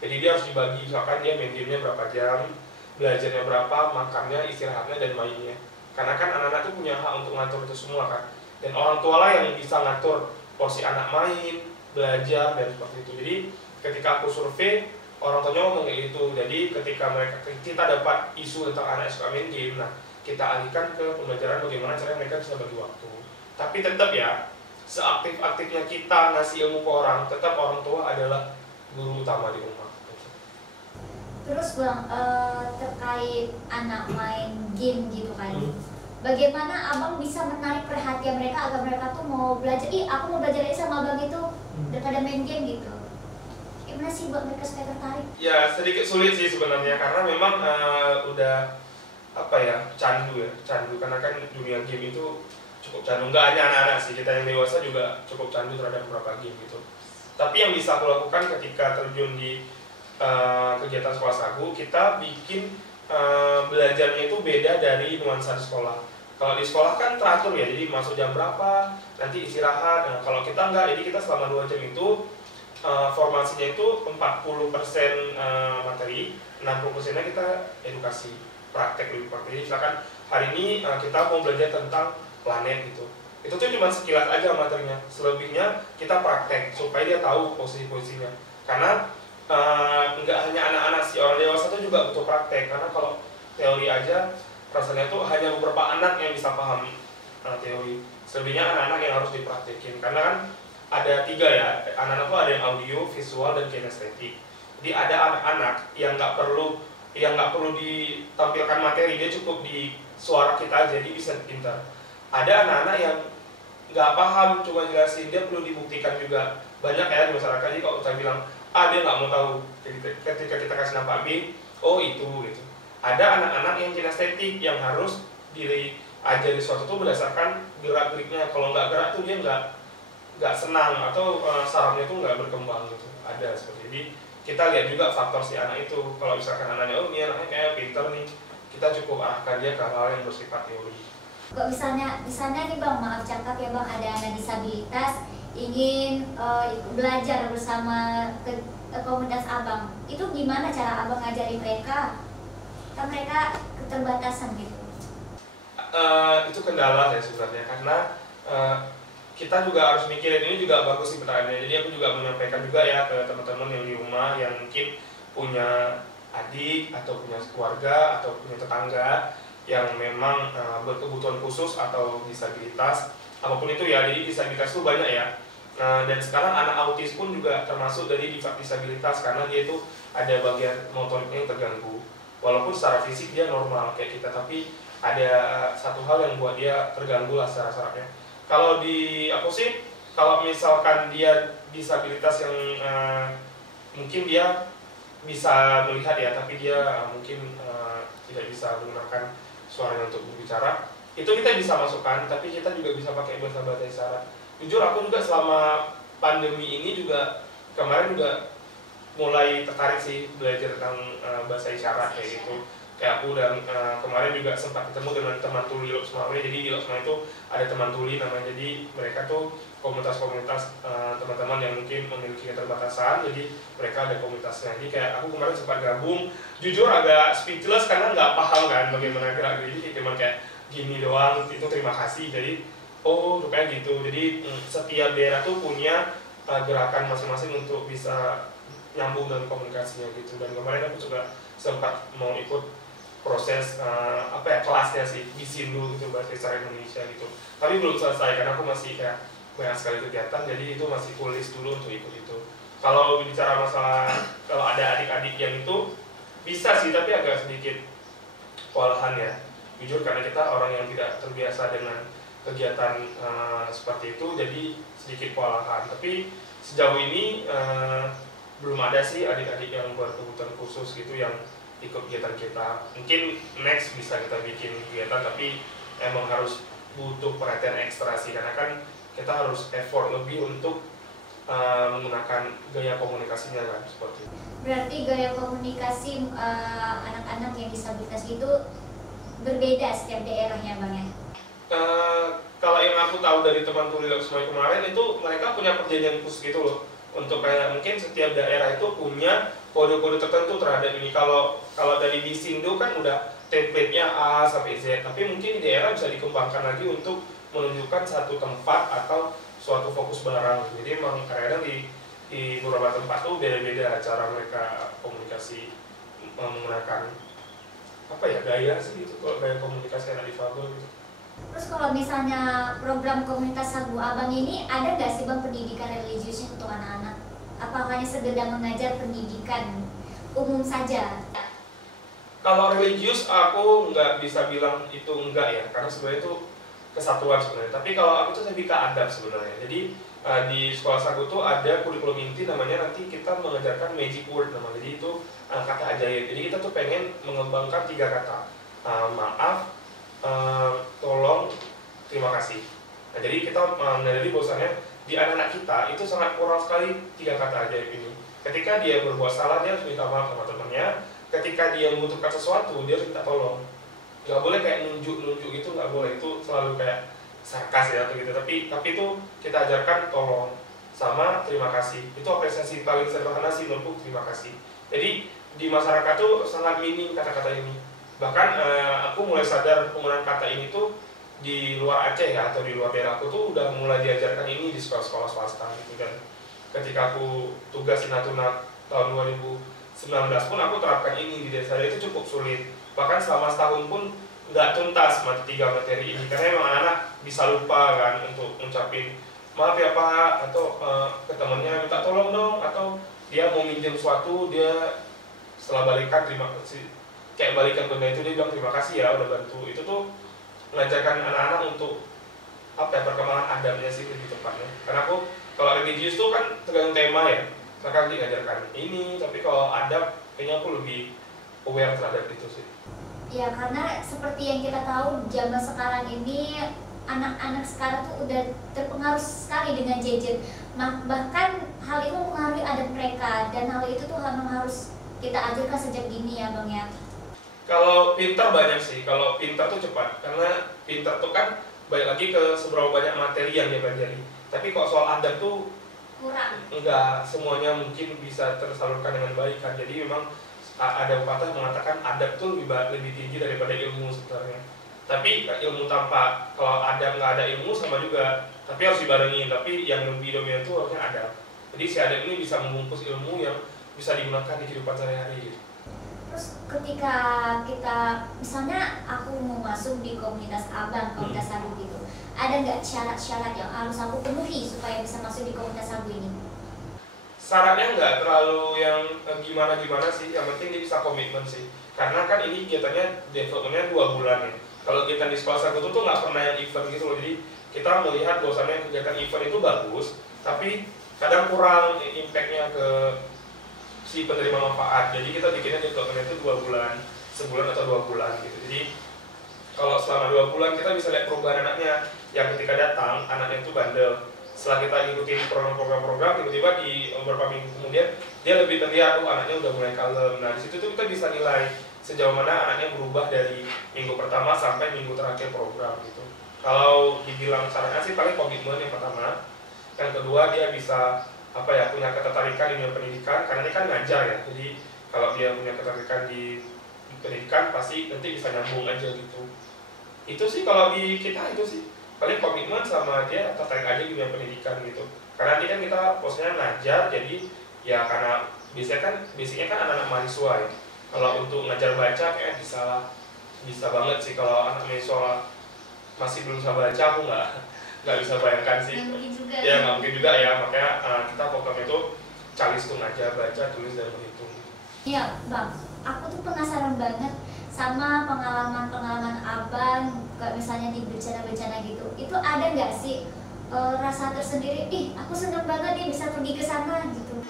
Jadi dia harus dibagi, misalkan dia main gamenya berapa jam, belajarnya berapa, makannya, istirahatnya, dan mainnya. Karena kan anak-anak itu punya hak untuk ngatur itu semua kan. Dan orang tua lah yang bisa ngatur porsi anak main, belajar, dan seperti itu. Jadi ketika aku survei, orang tuanya ngomong kayak gitu. Jadi ketika kita dapat isu tentang anak suka main game, nah kita alihkan ke pembelajaran bagaimana caranya mereka bisa bagi waktu. Tapi tetap ya, seaktif-aktifnya kita ngasih ilmu ke orang, tetap orang tua adalah guru utama di rumah. Terus bang, terkait anak main game gitu kan, bagaimana abang bisa menarik perhatian mereka agar mereka tuh mau belajar? Aku mau belajar aja sama abang itu daripada main game gitu. Gimana sih buat mereka supaya tertarik? Ya sedikit sulit sih sebenarnya karena memang udah candu karena kan dunia game itu cukup candu. Nggak hanya anak-anak sih, kita yang dewasa juga cukup candu terhadap beberapa game gitu. Tapi yang bisa aku lakukan ketika terjun di kegiatan sekolah Sagu, kita bikin belajarnya itu beda dari nuansa di sekolah. Kalau di sekolah kan teratur ya, jadi masuk jam berapa, nanti istirahat. Nah, kalau kita enggak, jadi kita selama 2 jam itu formasinya itu 40% materi, 60%-nya kita edukasi, praktek lebih praktek. Jadi misalkan hari ini kita mau belajar tentang planet gitu. Itu tuh cuma sekilas aja materinya. Selebihnya kita praktek supaya dia tahu posisi-posisinya. Karena nggak hanya anak-anak sih, orang dewasa tuh juga butuh praktek. Karena kalau teori aja rasanya tuh hanya beberapa anak yang bisa paham teori. Selebihnya anak-anak yang harus dipraktekin. Karena kan ada 3 ya, anak-anak tuh ada yang audio, visual, dan kinestetik. Jadi ada anak-anak yang nggak perlu ditampilkan materi, dia cukup di suara kita aja, dia bisa pintar. Ada anak-anak yang nggak paham, cuma jelasin, dia perlu dibuktikan juga. Banyak ya di masyarakat, jadi kalau kita bilang A, dia nggak mau tahu. Jadi ketika kita kasih nama B, oh itu gitu. Ada anak-anak yang kinestetik yang harus diajari sesuatu tuh berdasarkan gerak-geriknya. Kalau nggak gerak tuh dia nggak senang atau sarafnya tuh nggak berkembang gitu. Ada seperti ini. Kita lihat juga faktor si anak itu. Kalau misalkan anaknya, oh ini anaknya kayak pinter nih, kita cukup arahkan dia ke hal yang bersifat teori. Kok misalnya nih bang, maaf cakap ya bang, ada anak disabilitas ingin belajar bersama komunitas abang, itu gimana cara abang ngajari mereka? Kan mereka keterbatasan gitu. Itu kendala ya sebenarnya, karena kita juga harus mikirin, ini juga bagus sih pertanyaannya. Jadi aku juga menyampaikan juga ya ke teman-teman yang di rumah yang mungkin punya adik atau punya keluarga atau punya tetangga yang memang berkebutuhan khusus atau disabilitas apapun itu ya. Jadi disabilitas itu banyak ya, Dan sekarang anak autis pun juga termasuk dari disabilitas karena dia itu ada bagian motoriknya yang terganggu. Walaupun secara fisik dia normal kayak kita, tapi ada satu hal yang buat dia terganggu lah secara sarafnya. Kalau di aku sih, kalau misalkan dia disabilitas yang mungkin dia bisa melihat ya, tapi dia mungkin tidak bisa menggunakan suaranya untuk berbicara, itu kita bisa masukkan, tapi kita juga bisa pakai bahasa isyarat. Jujur aku juga selama pandemi ini juga kemarin juga mulai tertarik sih belajar tentang bahasa isyarat kayak gitu. Kayak aku dan kemarin juga sempat ketemu dengan teman tuli Loksmawe. Jadi di Loksmawe itu ada teman tuli namanya. Jadi mereka tuh komunitas-komunitas teman-teman yang mungkin memiliki keterbatasan. Jadi mereka ada komunitasnya. Jadi kayak aku kemarin sempat gabung. Jujur agak speechless karena nggak paham kan bagaimana gerak-gerik. Jadi cuma kayak gini doang. Itu terima kasih. Jadi oh rupanya gitu. Jadi setiap daerah tuh punya gerakan masing-masing untuk bisa nyambung dengan komunikasinya gitu. Dan kemarin aku juga sempat mau ikut proses kelasnya sih di Sindu gitu, bahasa isyarat Indonesia gitu. Tapi belum selesai karena aku masih kayak banyak sekali kegiatan, jadi itu masih full list dulu untuk ikut itu. Kalau bicara masalah kalau ada adik-adik yang itu bisa sih, tapi agak sedikit kewalahan ya. Jujur karena kita orang yang tidak terbiasa dengan kegiatan seperti itu, jadi sedikit kewalahan. Tapi sejauh ini belum ada sih adik-adik yang berkebutuhan khusus gitu yang ikut kegiatan kita. Mungkin next bisa kita bikin kegiatan, tapi emang harus butuh perhatian ekstra sih, karena kan kita harus effort lebih untuk menggunakan gaya komunikasinya kan, seperti itu. Berarti gaya komunikasi anak-anak yang disabilitas itu berbeda setiap daerahnya Bang ya? Kalau yang aku tahu dari teman tuli Loksmawe kemarin itu mereka punya perjanjian khusus gitu loh, untuk kayak mungkin setiap daerah itu punya kode-kode tertentu terhadap ini. Kalau dari di Sindu kan udah template-nya A sampai Z, tapi mungkin di daerah bisa dikembangkan lagi untuk menunjukkan satu tempat atau suatu fokus barang. Jadi memang kadang-kadang di beberapa tempat tuh beda-beda cara mereka komunikasi menggunakan gaya sih gitu, kalau gaya komunikasi anak difabel gitu. Terus kalau misalnya program komunitas Sagu Abang ini ada nggak sih Bang pendidikan religiusnya untuk anak-anak? Apakah hanya sekedar mengajar pendidikan umum saja? Kalau religius aku nggak bisa bilang itu enggak ya, karena sebenarnya itu kesatuan sebenarnya. Tapi kalau aku tuh lebih ke adab sebenarnya. Jadi di sekolah Sagu tuh ada kurikulum inti namanya, nanti kita mengajarkan magic word namanya. Jadi itu kata ajaib. Jadi kita tuh pengen mengembangkan 3 kata. Maaf, tolong, terima kasih. Nah, jadi kita menyadari bahwasannya di anak-anak kita itu sangat kurang sekali 3 kata ajaib ini. Ketika dia berbuat salah, dia harus minta maaf sama temannya. Ketika dia membutuhkan sesuatu, dia harus minta tolong. Nggak boleh kayak nunjuk gitu, nggak boleh. Itu selalu kayak sarkas ya atau gitu. Tapi itu kita ajarkan tolong sama terima kasih. Itu apresiasi paling sederhana sih menurutku, terima kasih. Jadi di masyarakat tuh sangat minim kata-kata ini. Bahkan aku mulai sadar penggunaan kata ini tuh di luar Aceh ya, atau di luar daerahku tuh udah mulai diajarkan ini di sekolah-sekolah swasta gitu. Dan ketika aku tugas di Natuna tahun 2019 pun aku terapkan ini di desa, itu cukup sulit. Bahkan selama setahun pun nggak tuntas 3 materi ini, karena emang anak-anak bisa lupa kan untuk ngucapin maaf ya Pak, atau ke temennya minta tolong dong, atau dia mau minjem sesuatu, dia setelah balikan terima kasih, kayak balikan benda itu dia bilang terima kasih ya udah bantu. Itu tuh mengajarkan anak-anak untuk perkembangan adabnya sih lebih tepatnya. Karena aku kalau religius tuh kan tergantung tema ya, misalkan diajarkan ini, tapi kalau adab kayaknya aku lebih aware terhadap itu sih. Ya karena seperti yang kita tahu zaman sekarang ini anak-anak sekarang tuh udah terpengaruh sekali dengan gadget. Bahkan hal itu mempengaruhi adab mereka, dan hal itu tuh memang harus kita ajarkan sejak dini ya Bang ya. Kalau pintar banyak sih, kalau pintar tuh cepat, karena pintar tuh kan balik lagi ke seberapa banyak materi yang dia pelajari. Tapi kalau soal adab tuh kurang. Enggak semuanya mungkin bisa tersalurkan dengan baik kan. Jadi memang ada pepatah mengatakan adab tuh lebih tinggi daripada ilmu sebenarnya. Tapi ilmu tanpa, kalau adab nggak ada ilmu sama juga, tapi harus dibarengin. Tapi yang lebih dominan tuh harusnya adab. Jadi si adab ini bisa membungkus ilmu yang bisa digunakan di kehidupan sehari-hari gitu. Terus ketika kita misalnya aku mau masuk di komunitas abang, komunitas sagu gitu, ada nggak syarat-syarat yang harus aku penuhi supaya bisa masuk di komunitas sagu ini? Syaratnya nggak terlalu yang gimana-gimana sih, yang penting dia bisa komitmen sih. Karena kan ini kegiatannya developmentnya 2 bulan ya. Kalau kita di sekolah sagu tuh nggak pernah yang event gitu loh, jadi kita melihat bahwasannya kegiatan event itu bagus, tapi kadang kurang impactnya ke si penerima manfaat. Jadi kita bikinnya developmentnya itu 2 bulan, sebulan atau 2 bulan gitu. Jadi kalau selama 2 bulan kita bisa lihat perubahan anaknya, yang ketika datang anaknya itu bandel. Setelah kita ikutin program-program, tiba-tiba di beberapa minggu kemudian dia lebih terlihat, anaknya udah mulai kalem. Nah disitu tuh kita bisa nilai sejauh mana anaknya berubah dari minggu pertama sampai minggu terakhir program gitu. Kalau dibilang caranya sih paling komitmen yang pertama, yang kedua dia bisa punya ketertarikan di dunia pendidikan, karena ini kan ngajar ya. Jadi kalau dia punya ketertarikan di pendidikan pasti nanti bisa nyambung aja gitu. Itu sih kalau di kita itu sih paling komitmen sama dia tertarik aja di dunia pendidikan gitu. Karena nanti kan kita posisinya ngajar, jadi ya karena biasanya kan anak-anak mahasiswa ya. Kalau untuk ngajar baca kayak bisa banget sih. Kalau anak mahasiswa masih belum bisa baca, aku nggak bisa bayangkan sih. Ya nggak mungkin juga ya, makanya kita program itu calis tuh ngajar baca, tulis dan berhitung. Iya bang, aku tuh penasaran banget sama pengalaman abang, kayak misalnya di bencana-bencana gitu. Itu ada nggak sih rasa tersendiri? Aku seneng banget nih bisa pergi ke sana gitu.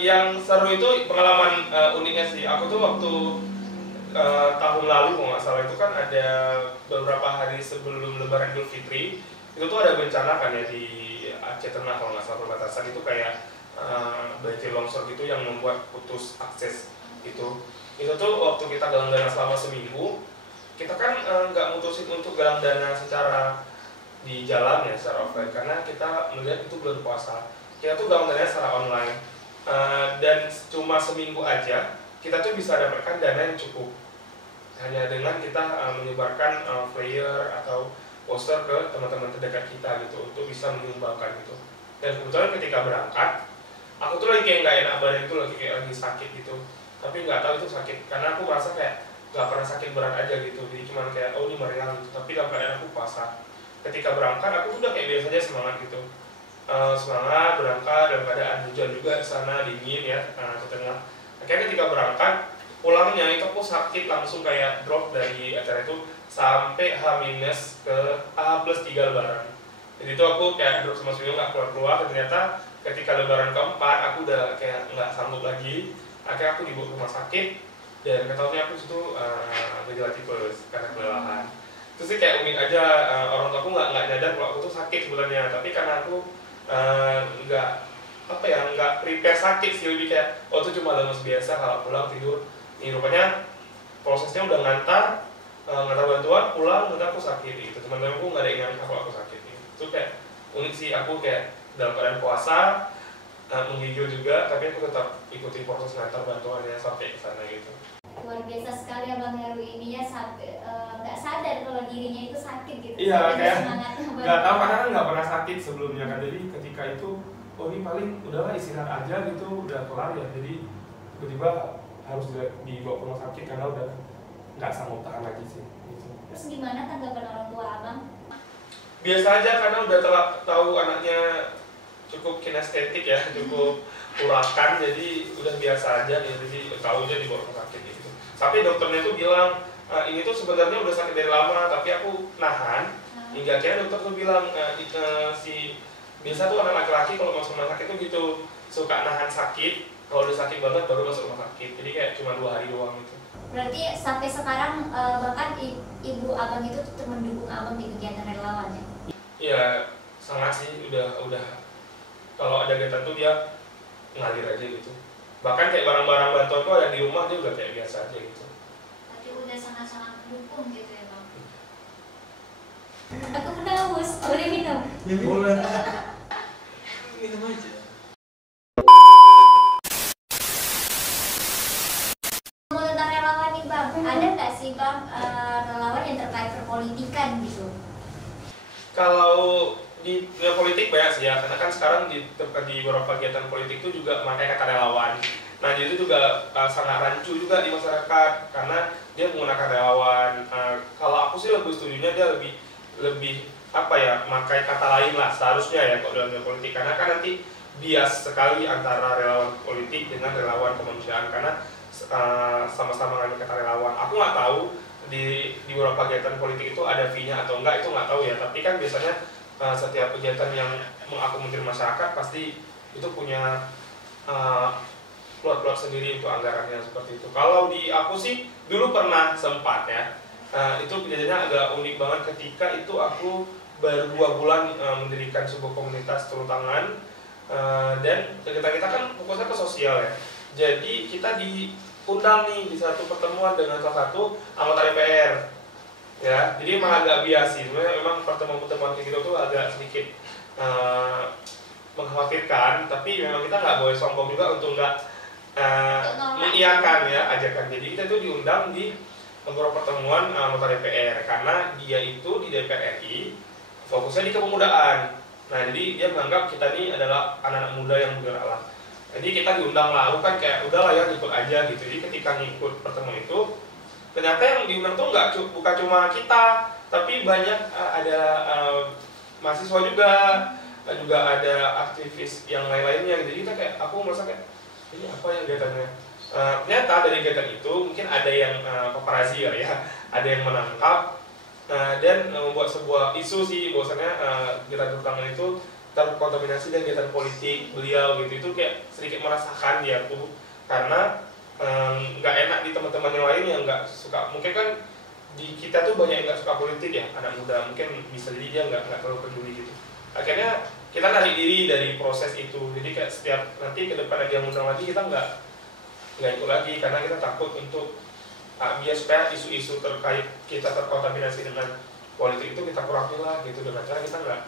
Yang seru itu pengalaman uniknya sih. Aku tuh waktu tahun lalu kalau nggak salah itu kan ada beberapa hari sebelum Lebaran Idul Fitri, itu tuh ada bencana kan ya di Aceh Tengah kalau nggak salah, perbatasan itu kayak banjir longsor gitu yang membuat putus akses gitu. Itu tuh waktu kita galang dana selama seminggu, kita kan nggak mutusin untuk galang dana secara di jalan ya, secara offline, karena kita melihat itu bulan puasa. Kita tuh galang dana secara online, dan cuma seminggu aja kita tuh bisa dapatkan dana yang cukup hanya dengan kita menyebarkan flyer atau poster ke teman-teman terdekat kita gitu untuk bisa menyumbangkan gitu. Dan kebetulan ketika berangkat, aku tuh lagi kayak nggak enak badan, itu lagi sakit gitu. Tapi nggak tahu itu sakit karena aku merasa kayak nggak pernah sakit berat aja gitu. Jadi cuma kayak ini meriang gitu. Tapi dalam keadaan aku puasa. Ketika berangkat aku udah kayak biasa aja, semangat gitu. Semangat berangkat dalam keadaan hujan juga di sana, dingin ya, ke tengah. Akhirnya ketika berangkat pulangnya itu aku sakit langsung kayak drop dari acara itu sampai H- ke H+3 Lebaran. Jadi itu aku kayak drop sama seminggu nggak keluar-keluar. Ternyata ketika Lebaran keempat aku udah kayak nggak sanggup lagi. Akhirnya aku dibawa ke rumah sakit dan ketahuannya aku situ gejala tipes karena kelelahan. Terus sih kayak unik aja, orang tua aku nggak nyadar kalau aku tuh sakit sebenarnya, tapi karena aku nggak prepare sakit sih, lebih kayak itu cuma lemas biasa kalau pulang tidur. Ini rupanya prosesnya udah ngantar bantuan, pulang ngantar aku sakit gitu. Teman-temanku nggak ada yang nyangka kalau aku sakit gitu. Itu kayak unik sih, aku kayak dalam keadaan puasa, menggigil juga, tapi aku tetap ikuti proses ngantar bantuannya sampai ke sana gitu. Luar biasa sekali Abang Heru ini ya, sampai nggak sadar kalau dirinya itu sakit gitu. Iya, kayak nggak tahu karena kan nggak pernah sakit. sakit sebelumnya kan. Jadi ketika itu, ini paling udahlah istirahat aja gitu, udah kelar ya. Jadi tiba-tiba harus dibawa ke rumah sakit karena udah nggak sanggup tahan lagi sih. Gitu. Terus gimana tanggapan orang tua Abang? Biasa aja karena udah tahu anaknya cukup kinestetik ya, cukup urakan, jadi udah biasa aja nih, jadi tahu aja dibawa ke rumah sakit gitu. Tapi dokternya tuh bilang ini tuh sebenarnya udah sakit dari lama, tapi aku nahan. Hingga akhirnya dokter tuh bilang biasa tuh anak laki-laki kalau masuk rumah sakit tuh gitu suka nahan sakit, kalau udah sakit banget baru masuk rumah sakit. Jadi kayak cuma 2 hari doang gitu. Berarti sampai sekarang bahkan ibu Abang itu tetap mendukung Abang di kegiatan relawan ya? Iya, sangat sih, udah kalau ada kegiatan tuh dia ngalir aja gitu. Bahkan kayak barang-barang bantuan tuh ada di rumah dia udah kayak biasa aja gitu. Berarti udah sangat-sangat mendukung gitu ya Bang? Aku kena haus, boleh minum? Ya boleh. Minum aja. Ngomong tentang relawan nih Bang, ada nggak sih Bang relawan yang terkait perpolitikan gitu? Kalau di dunia politik banyak sih ya, karena kan sekarang di beberapa kegiatan politik itu juga pakai kata relawan. Nah jadi itu juga juga sangat rancu juga di masyarakat karena dia menggunakan relawan. Kalau aku sih lebih setujunya dia lebih apa ya, pakai kata lain lah seharusnya ya kalau dalam politik, karena kan nanti bias sekali antara relawan politik dengan relawan kemanusiaan karena sama-sama ngambil kata relawan. Aku nggak tahu di beberapa kegiatan politik itu ada fee-nya atau enggak, itu nggak tahu ya, tapi kan biasanya setiap kegiatan yang mengakomodir masyarakat pasti itu punya plot-plot sendiri untuk anggarannya seperti itu. Kalau di aku sih dulu pernah sempat ya, itu kejadiannya agak unik banget ketika itu aku baru 2 bulan mendirikan sebuah komunitas turun tangan, dan kita kan fokusnya ke sosial ya. Jadi kita diundang nih di satu pertemuan dengan salah satu anggota DPR. Ya, jadi emang agak bias sih. Sebenarnya memang pertemuan-pertemuan kayak gitu tuh agak sedikit mengkhawatirkan, tapi memang kita nggak boleh sombong juga untuk nggak mengiyakan ya ajakan. Jadi kita tuh diundang di beberapa pertemuan anggota DPR karena dia itu di DPR RI fokusnya di kepemudaan. Nah, jadi dia menganggap kita ini adalah anak-anak muda yang bergerak lah. Jadi kita diundang lah, kan kayak udahlah ya ikut aja gitu. Jadi ketika ngikut pertemuan itu, ternyata yang diundang tuh bukan cuma kita, tapi banyak ada mahasiswa juga ada aktivis yang lain-lainnya. Jadi kita kayak, aku merasa kayak ini apa ya kegiatannya. Ternyata dari kegiatan itu mungkin ada yang paparazzi ya, ada yang menangkap dan membuat sebuah isu sih bahwasanya kegiatan turun tangan itu terkontaminasi dengan kegiatan politik beliau gitu. Itu kayak sedikit merasakan di aku karena nggak enak di teman-teman yang lain yang nggak suka. Mungkin kan di kita tuh banyak yang nggak suka politik ya, anak muda mungkin bisa jadi dia nggak terlalu peduli gitu. Akhirnya kita narik diri dari proses itu. Jadi kayak setiap nanti ke depan dia ngundang lagi kita nggak ikut lagi karena kita takut untuk biar supaya isu-isu terkait kita terkontaminasi dengan politik itu kita kurangi lah gitu, dengan cara kita nggak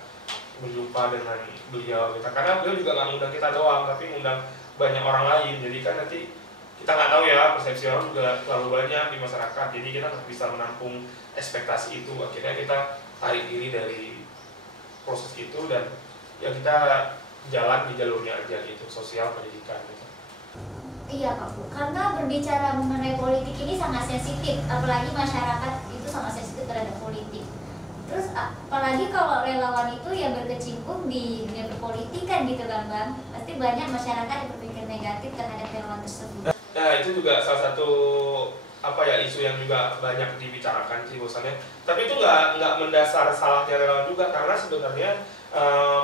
berjumpa dengan beliau gitu. Karena beliau juga nggak ngundang kita doang, tapi ngundang banyak orang lain. Jadi kan nanti kita nggak tahu ya, persepsi orang juga terlalu banyak di masyarakat. Jadi kita nggak bisa menampung ekspektasi itu. Akhirnya kita tarik diri dari proses itu dan ya kita jalan di jalurnya aja gitu, sosial pendidikan gitu. Iya Pak Bu, karena berbicara mengenai politik ini sangat sensitif, apalagi masyarakat itu sangat sensitif terhadap politik. Terus apalagi kalau relawan itu yang berkecimpung di dunia perpolitikan gitu kan Bang, pasti banyak masyarakat yang berpikir negatif terhadap relawan tersebut. Nah itu juga salah satu isu yang juga banyak dibicarakan sih bosannya. Tapi itu nggak mendasar salahnya relawan juga, karena sebenarnya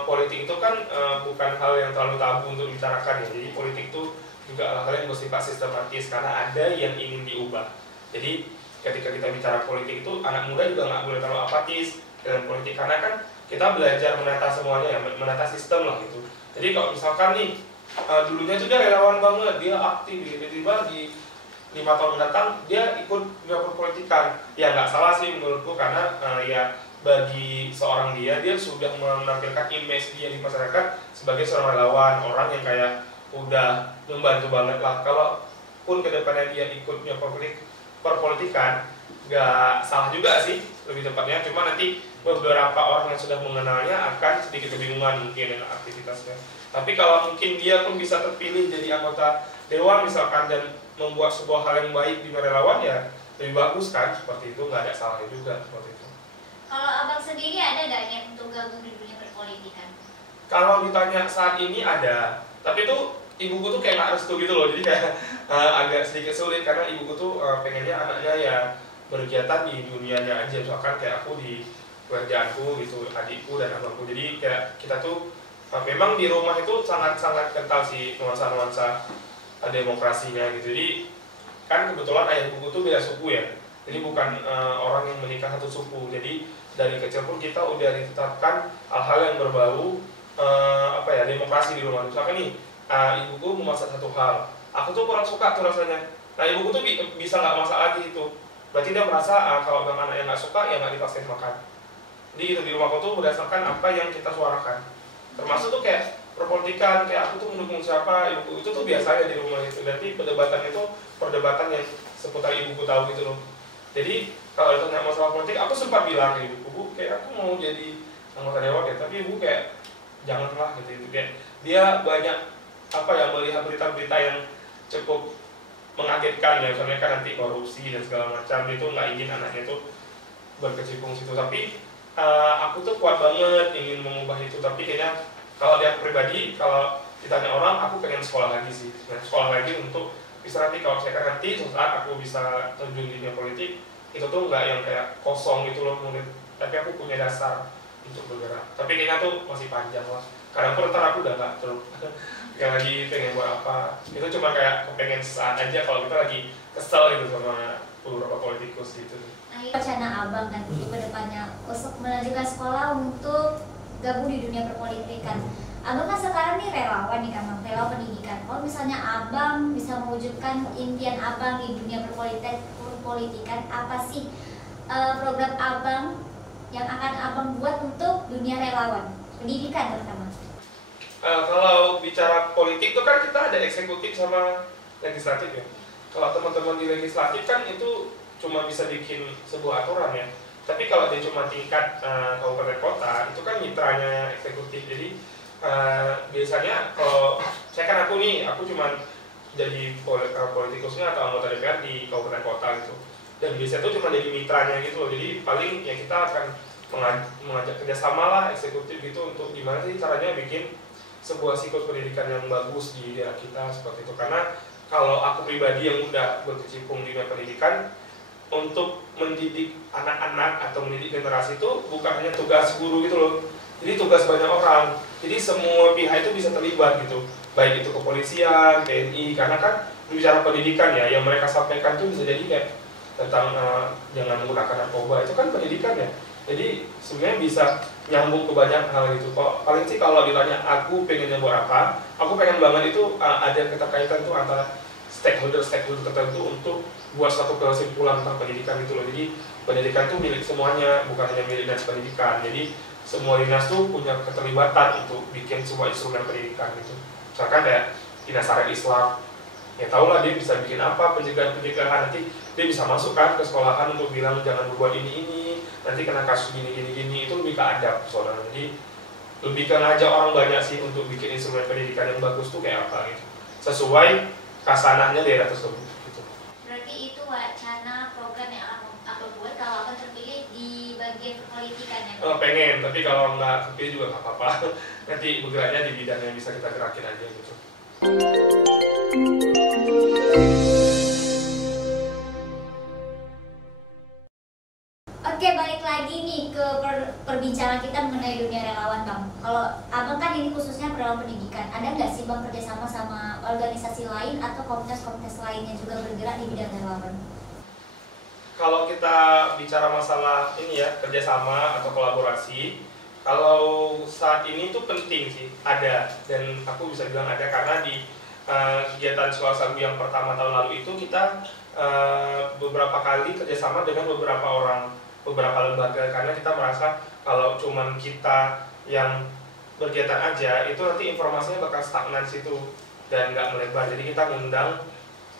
politik itu kan bukan hal yang terlalu tabu untuk dibicarakan ya. Jadi politik itu juga hal-hal yang bersifat sistematis karena ada yang ingin diubah. Jadi ketika kita bicara politik itu, anak muda juga nggak boleh terlalu apatis dengan politik karena kan kita belajar menata semuanya ya, menata sistem lah gitu. Jadi kalau misalkan nih dulunya itu dia relawan banget, dia aktif, tiba-tiba di 5 tahun mendatang dia ikut dunia perpolitikan, ya nggak salah sih menurutku karena ya bagi seorang dia sudah menampilkan image dia di masyarakat sebagai seorang relawan, orang yang kayak udah membantu banget lah. Kalaupun kedepannya dia ikut dunia perpolitikan, nggak salah juga sih lebih tepatnya. Cuma nanti beberapa orang yang sudah mengenalnya akan sedikit kebingungan mungkin dengan aktivitasnya. Tapi kalau mungkin dia pun bisa terpilih jadi anggota dewan misalkan dan membuat sebuah hal yang baik di relawan, ya lebih bagus kan, seperti itu, nggak ada salahnya juga seperti itu. Kalau Abang sendiri ada nggak niat untuk gabung di dunia perpolitikan? Kalau ditanya saat ini ada, tapi itu ibuku tuh kayak nggak restu gitu loh, jadi kayak agak sedikit sulit karena ibuku tuh pengennya anaknya ya berkegiatan di dunianya aja, misalkan kayak aku di pekerjaanku gitu, adikku dan abangku. Jadi kayak kita tuh memang di rumah itu sangat-sangat kental sih nuansa-nuansa demokrasinya gitu. Jadi kan kebetulan ayah ibuku tuh beda suku ya, jadi bukan orang yang menikah satu suku. Jadi dari kecil pun kita udah ditetapkan hal-hal yang berbau demokrasi di rumah. Misalkan nih ibuku memasak satu hal, aku tuh kurang suka tuh rasanya. Nah ibuku tuh bisa nggak masak lagi itu. Berarti dia merasa kalau anak yang nggak suka ya nggak dipaksain makan. Jadi itu di rumahku tuh berdasarkan apa yang kita suarakan. Termasuk tuh kayak perpolitikan, kayak aku tuh mendukung siapa, ibuku itu tuh biasanya di rumah itu. Berarti perdebatan itu perdebatan yang seputar ibuku tahu gitu loh. Jadi kalau ditanya masalah politik, aku sempat bilang ke ibuku, Bu, kayak aku mau jadi anggota dewan ya, tapi ibu kayak janganlah gitu. Kayak dia banyak melihat berita-berita yang cukup mengagetkan ya, misalnya kan nanti korupsi dan segala macam, dia tuh nggak ingin anaknya tuh berkecimpung situ. Tapi aku tuh kuat banget ingin mengubah itu, tapi kayaknya kalau dia pribadi, kalau ditanya orang, aku pengen sekolah lagi sih, sekolah lagi untuk bisa nanti kalau saya kan nanti suatu saat aku bisa terjun di dunia politik, itu tuh nggak yang kayak kosong gitu loh murid, tapi aku punya dasar untuk bergerak. Tapi kayaknya tuh masih panjang lah, kadang pun ntar aku udah nggak terus yang lagi pengen buat apa, itu cuma kayak kepengen saat aja kalau kita lagi kesel gitu sama beberapa politikus gitu. Nah, rencana abang nanti ke depannya untuk melanjutkan sekolah untuk gabung di dunia perpolitikan. Abang kan sekarang nih relawan nih kan, relawan pendidikan. Kalau misalnya abang bisa mewujudkan impian abang di dunia perpolitikan, apa sih program abang yang akan abang buat untuk dunia relawan pendidikan terutama? Kalau bicara politik itu kan kita ada eksekutif sama legislatif ya. Kalau teman-teman di legislatif kan itu cuma bisa bikin sebuah aturan ya. Tapi kalau dia cuma tingkat kabupaten kota, itu kan mitranya eksekutif. Jadi biasanya kalau saya kan aku cuma jadi politikusnya atau anggota DPR di kabupaten kota gitu. Dan biasanya itu cuma jadi mitranya gitu loh. Jadi paling ya kita akan mengajak kerjasama lah eksekutif gitu untuk gimana sih caranya bikin sebuah siklus pendidikan yang bagus di daerah kita seperti itu. Karena kalau aku pribadi yang udah berkecimpung di dunia pendidikan, untuk mendidik anak-anak atau mendidik generasi itu bukan hanya tugas guru gitu loh, jadi tugas banyak orang, jadi semua pihak itu bisa terlibat gitu, baik itu kepolisian, TNI, karena kan bicara pendidikan ya, yang mereka sampaikan itu bisa jadi kayak tentang jangan menggunakan narkoba, itu kan pendidikan ya. Jadi sebenarnya bisa nyambung ke banyak hal gitu. Kok paling sih kalau ditanya aku pengennya buat apa, aku pengen banget itu ada keterkaitan tuh antara stakeholder tertentu untuk buat suatu kesimpulan tentang pendidikan gitu loh. Jadi pendidikan itu milik semuanya, bukan hanya milik dinas pendidikan. Jadi semua dinas tuh punya keterlibatan untuk bikin sebuah instrumen pendidikan gitu. Misalkan kayak dinas syariat Islam, ya tau lah dia bisa bikin apa, pencegahan nanti dia bisa masuk kan ke sekolahan untuk bilang jangan berbuat ini, nanti kena kasus gini, itu lebih ke adab soalnya. Jadi lebih ke ngajak orang banyak sih untuk bikin instrumen pendidikan yang bagus tuh kayak apa gitu, sesuai kasanahnya daerah tersebut gitu. Berarti itu wacana program yang akan abang buat kalau abang terpilih di bagian perpolitikan ya? Pengen, tapi kalau nggak terpilih juga nggak apa-apa. Nanti bergeraknya di bidang yang bisa kita gerakin aja gitu. Oke, balik lagi nih ke perbincangan kita mengenai dunia relawan bang. Kalau abang kan ini khususnya relawan pendidikan, ada nggak sih bang kerjasama sama organisasi lain atau komunitas-komunitas lain yang juga bergerak di bidang relawan? Kalau kita bicara masalah ini ya, kerjasama atau kolaborasi, kalau saat ini tuh penting sih, ada. Dan aku bisa bilang ada karena di kegiatan sekolah sagu yang pertama tahun lalu itu kita beberapa kali kerjasama dengan beberapa lembaga, karena kita merasa kalau cuman kita yang berkegiatan aja itu nanti informasinya bakal stagnan situ dan nggak melebar. Jadi kita ngundang,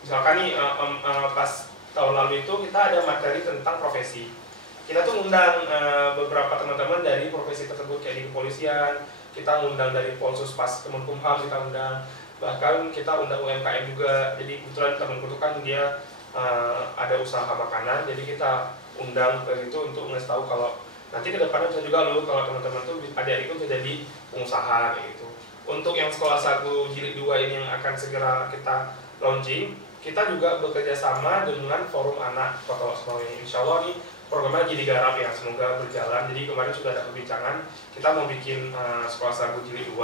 misalkan nih pas tahun lalu itu kita ada materi tentang profesi, kita tuh ngundang beberapa teman-teman dari profesi tersebut kayak di kepolisian, kita ngundang dari Polsus pas Kemenkumham, kita undang, bahkan kita undang UMKM juga. Jadi kebetulan temanku tuh kan dia ada usaha makanan, jadi kita undang ke itu untuk ngasih tahu kalau nanti ke depannya bisa juga loh kalau teman-teman tuh adik-adik itu jadi pengusaha kayak gitu. Untuk yang sekolah sagu jilid 2 ini yang akan segera kita launching, kita juga bekerja sama dengan Forum Anak Kota Loksmawe. Insya Allah nih programnya lagi digarap ya, semoga berjalan. Jadi kemarin sudah ada perbincangan, kita mau bikin sekolah sagu jilid 2,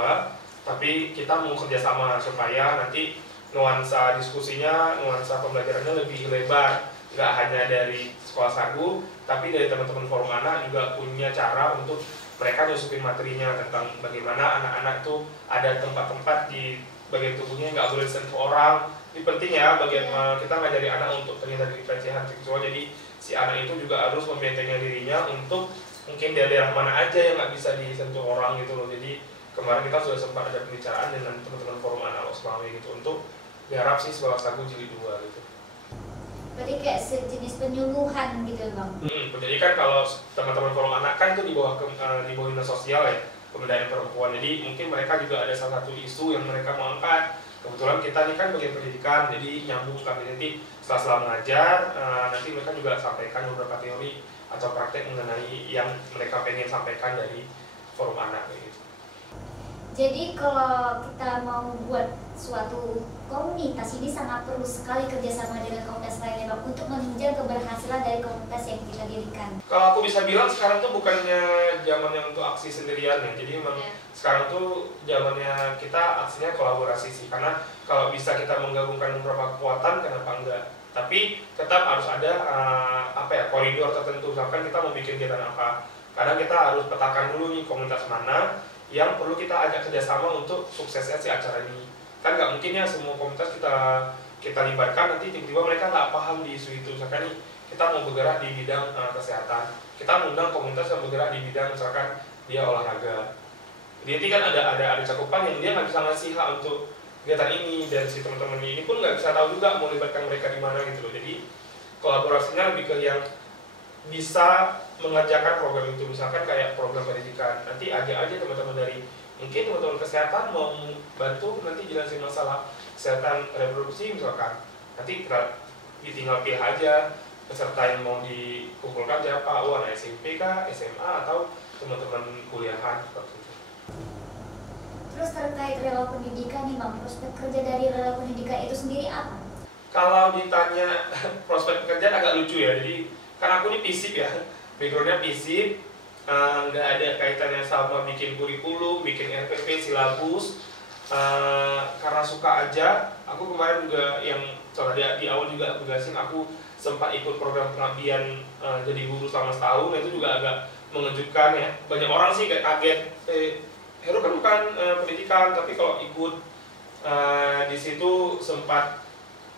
tapi kita mau kerjasama supaya nanti nuansa diskusinya, nuansa pembelajarannya lebih lebar, nggak hanya dari sekolah sagu, tapi dari teman-teman Forum Anak juga punya cara untuk mereka nyusupin materinya tentang bagaimana anak-anak tuh ada tempat-tempat di bagian tubuhnya nggak boleh sentuh orang. Ini penting ya, bagian kita ngajari anak untuk terhindar dari pelecehan seksual. Jadi si anak itu juga harus membentengi dirinya untuk mungkin dari daerah mana aja yang nggak bisa disentuh orang gitu loh. Jadi kemarin kita sudah sempat ada pembicaraan dengan teman-teman Forum Anak Loksmawe gitu untuk garap sih sekolah sagu jilid 2 gitu. Berarti kayak sejenis penyuluhan gitu bang? Jadi kan kalau teman-teman Forum Anak kan itu di bawah dinas sosial ya, pemberdayaan perempuan. Jadi mungkin mereka juga ada salah satu isu yang mereka mau angkat ke kebetulan kita ini kan bagian pendidikan, jadi nyambung kami nanti setelah mengajar, nanti mereka juga sampaikan beberapa teori atau praktek mengenai yang mereka pengen sampaikan dari forum anak gitu. Jadi kalau kita mau buat suatu komunitas ini sangat perlu sekali kerjasama dengan komunitas lainnya Bang, untuk menunjang keberhasilan dari komunitas yang kita dirikan. Kalau aku bisa bilang sekarang tuh bukannya zamannya untuk aksi sendirian ya, jadi memang sekarang tuh zamannya kita aksinya kolaborasi sih, karena kalau bisa kita menggabungkan beberapa kekuatan kenapa enggak, tapi tetap harus ada koridor tertentu. Misalkan kita mau bikin kegiatan apa, kadang kita harus petakan dulu nih komunitas mana yang perlu kita ajak kerjasama untuk suksesnya si acara ini. Kan nggak mungkin ya semua komunitas kita libatkan nanti tiba-tiba mereka nggak paham di isu itu. Misalkan nih kita mau bergerak di bidang kesehatan, kita mengundang komunitas yang bergerak di bidang misalkan dia olahraga. Jadi kan ada cakupan yang dia nggak bisa ngasih hak untuk kegiatan ini, dan si teman-teman ini pun nggak bisa tahu juga mau libatkan mereka di mana gitu loh. Jadi kolaborasinya lebih ke yang bisa mengerjakan program itu, misalkan kayak program pendidikan, nanti ajak aja teman-teman dari mungkin teman-teman kesehatan mau bantu nanti jelasin masalah kesehatan reproduksi misalkan, nanti kita tinggal pilih aja peserta yang mau dikumpulkan siapa, anak SMP kah, SMA atau teman-teman kuliahan seperti itu. Terus terkait rela pendidikan nih Bang, prospek kerja dari rela pendidikan itu sendiri apa? Kalau ditanya prospek pekerjaan agak lucu ya, jadi karena aku ini FISIP ya, backgroundnya FISIP, nggak ada kaitannya sama bikin kurikulum, bikin RPP, silabus, karena suka aja. Aku kemarin juga yang di awal juga aku jelasin, aku sempat ikut program pengabdian jadi guru selama setahun, itu juga agak mengejutkan ya. Banyak orang sih kayak kaget, Heru kan bukan pendidikan, tapi kalau ikut di situ sempat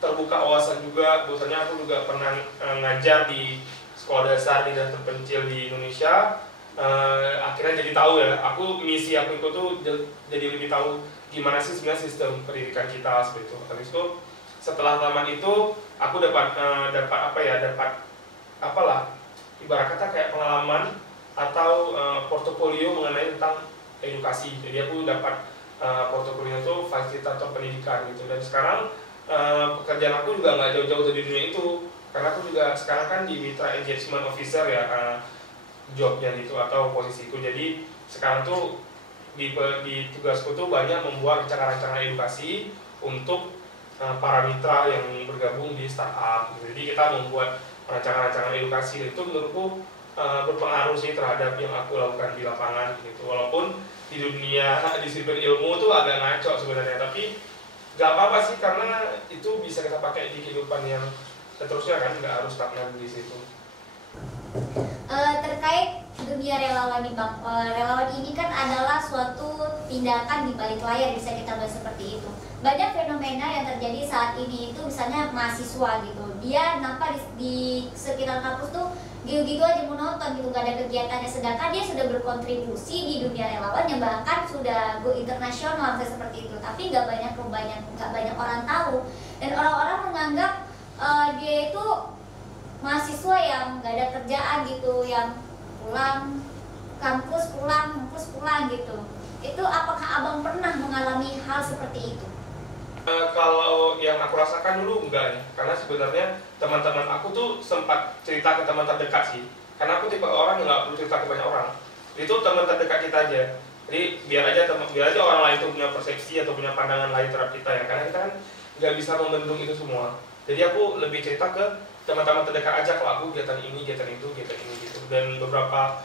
terbuka wawasan juga. Bahwasanya aku juga pernah ngajar di sekolah dasar di daerah terpencil di Indonesia. Akhirnya jadi tahu ya, misi aku itu tuh jadi lebih tahu gimana sih sebenarnya sistem pendidikan kita seperti itu. Habis itu setelah taman itu aku dapat ibarat kata kayak pengalaman atau portofolio mengenai tentang edukasi. Jadi aku dapat portofolio itu fasilitator pendidikan gitu, dan sekarang pekerjaan aku juga nggak jauh-jauh dari dunia itu, karena aku juga sekarang kan di Mitra Engagement Officer ya, jobnya gitu atau posisiku. Jadi sekarang tuh di tugasku tuh banyak membuat rencana-rencana edukasi untuk para mitra yang bergabung di startup gitu. Jadi kita membuat rencana-rencana edukasi, dan itu menurutku berpengaruh sih terhadap yang aku lakukan di lapangan gitu. Walaupun di dunia disiplin ilmu tuh agak ngaco sebenarnya, tapi gak apa-apa sih, karena itu bisa kita pakai di kehidupan yang seterusnya kan, nggak harus stagnan di situ. Terkait dunia relawan nih Bang, relawan ini kan adalah suatu tindakan di balik layar, bisa kita bahas seperti itu. Banyak fenomena yang terjadi saat ini itu, misalnya mahasiswa gitu, dia nampak di sekitar kampus tuh gitu-gitu aja menonton gitu, gak ada kegiatannya, sedangkan dia sudah berkontribusi di dunia relawan yang bahkan sudah go internasional seperti itu, tapi gak banyak orang tahu, dan orang-orang menganggap dia itu mahasiswa yang gak ada kerjaan gitu, yang pulang kampus pulang gitu. Itu apakah abang pernah mengalami hal seperti itu? Kalau yang aku rasakan dulu enggak ya, karena sebenarnya teman-teman aku tuh sempat cerita ke teman terdekat sih, karena aku tipe orang yang nggak perlu cerita ke banyak orang, itu teman terdekat kita aja. Jadi biar aja orang lain tuh punya persepsi atau punya pandangan lain terhadap kita ya, karena kita kan nggak bisa membendung itu semua. Jadi aku lebih cerita ke teman-teman terdekat aja, kalau aku kegiatan ini, kegiatan itu, kegiatan ini gitu. Dan beberapa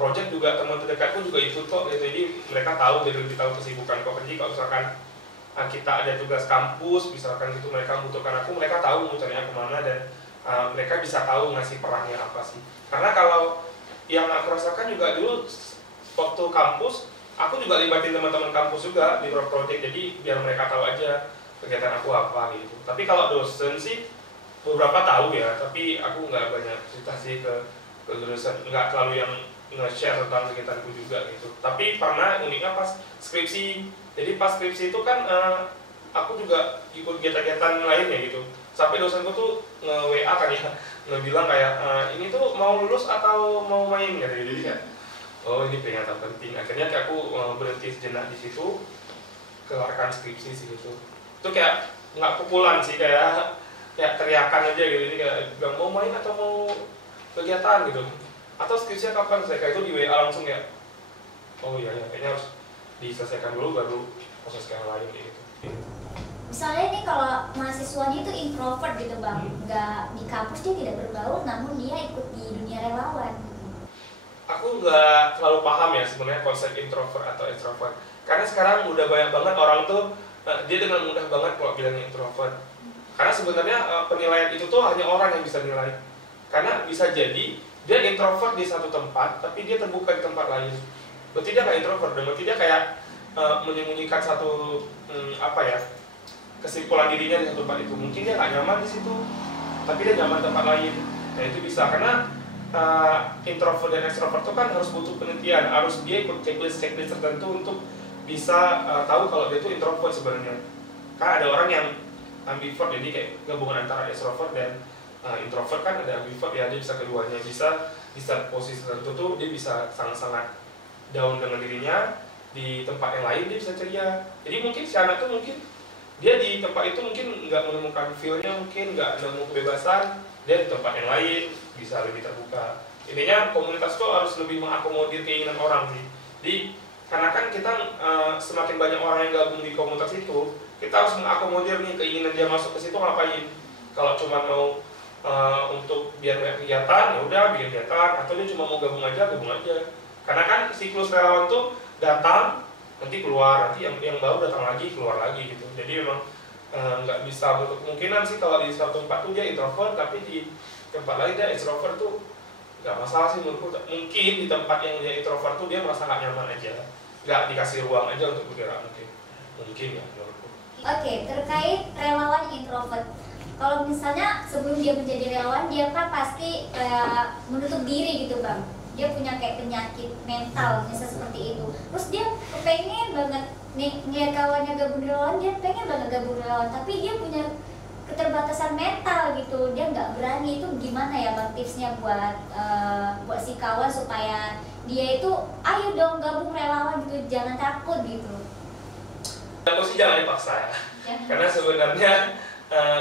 project juga teman terdekatku juga ikut kok gitu, jadi mereka tahu, jadi lebih tahu kesibukan kok. Jadi kalau misalkan kita ada tugas kampus misalkan gitu, mereka membutuhkan aku, mereka tahu mau cari aku kemana, dan mereka bisa tahu ngasih perannya apa sih. Karena kalau yang aku rasakan juga dulu waktu kampus, aku juga libatin teman-teman kampus juga di beberapa project, jadi biar mereka tahu aja kegiatan aku apa gitu. Tapi kalau dosen sih beberapa tahu ya, tapi aku nggak banyak cerita sih ke dosen, nggak terlalu yang nge-share tentang kegiatanku juga gitu. Tapi pernah uniknya pas skripsi. Jadi pas skripsi itu kan aku juga ikut kegiatan-kegiatan lainnya gitu. Sampai dosenku tuh nge-WA kan ya, nge-bilang kayak ini tuh mau lulus atau mau main gitu. Jadi kan, oh ini peringatan penting. Akhirnya kayak aku berhenti sejenak di situ, keluarkan skripsi sih gitu. itu kayak nggak pukulan sih, kayak teriakan aja gitu. Jadi kayak bilang mau main atau mau kegiatan gitu, atau skripsinya kapan saya kayak itu di WA langsung ya, oh iya ya kayaknya harus diselesaikan dulu baru proses yang lain kayak gitu. Misalnya nih kalau mahasiswanya itu introvert gitu bang, nggak di kampus dia tidak bergaul, namun dia ikut di dunia relawan. Aku nggak terlalu paham ya sebenarnya konsep introvert atau extrovert, karena sekarang udah banyak banget orang tuh dia dengan mudah banget kalau bilangnya introvert. Karena sebenarnya penilaian itu tuh hanya orang yang bisa nilai. Karena bisa jadi dia introvert di satu tempat, tapi dia terbuka di tempat lain. Berarti dia nggak introvert, berarti dia kayak menyembunyikan satu kesimpulan dirinya di satu tempat itu. Mungkin dia nggak nyaman di situ, tapi dia nyaman di tempat lain. Nah itu bisa, karena introvert dan extrovert itu kan harus butuh penelitian, harus dia ikut checklist tertentu untuk bisa tahu kalau dia itu introvert sebenarnya. Karena ada orang yang ambivert, jadi kayak gabungan antara extrovert dan introvert. Kan ada ambivert ya, dia bisa keduanya, bisa posisi tertentu tuh dia bisa sangat-sangat down dengan dirinya, di tempat yang lain dia bisa ceria. Jadi mungkin si anak tuh mungkin dia di tempat itu mungkin nggak menemukan feel-nya, mungkin nggak nemu kebebasan, dia di tempat yang lain bisa lebih terbuka. Intinya komunitas tuh harus lebih mengakomodir keinginan orang sih. Jadi karena kan kita semakin banyak orang yang gabung di komunitas itu, kita harus mengakomodir nih keinginan dia masuk ke situ ngapain. Kalau cuma mau untuk biar banyak kegiatan, ya udah bikin kegiatan, atau dia cuma mau gabung aja. Karena kan siklus relawan tuh datang, nanti keluar, nanti yang baru datang lagi, keluar lagi gitu. Jadi memang nggak bisa untuk kemungkinan sih kalau di satu tempat tuh dia introvert, tapi di tempat lain dia extrovert tuh nggak masalah sih menurutku. Mungkin di tempat yang dia introvert tuh dia merasa nggak nyaman aja, nggak dikasih ruang aja untuk bergerak mungkin ya menurutku. Oke, terkait relawan introvert, kalau misalnya sebelum dia menjadi relawan dia kan pasti menutup diri gitu bang, dia punya kayak penyakit mental misalnya seperti itu, terus dia kepengen banget nih ngeliat kawannya gabung relawan, dia pengen banget gabung relawan, tapi dia punya keterbatasan mental gitu, dia nggak berani. Itu gimana ya bang tipsnya buat si kawan supaya dia itu ayo dong gabung relawan gitu, jangan takut gitu. Aku sih jangan dipaksa ya. Karena sebenarnya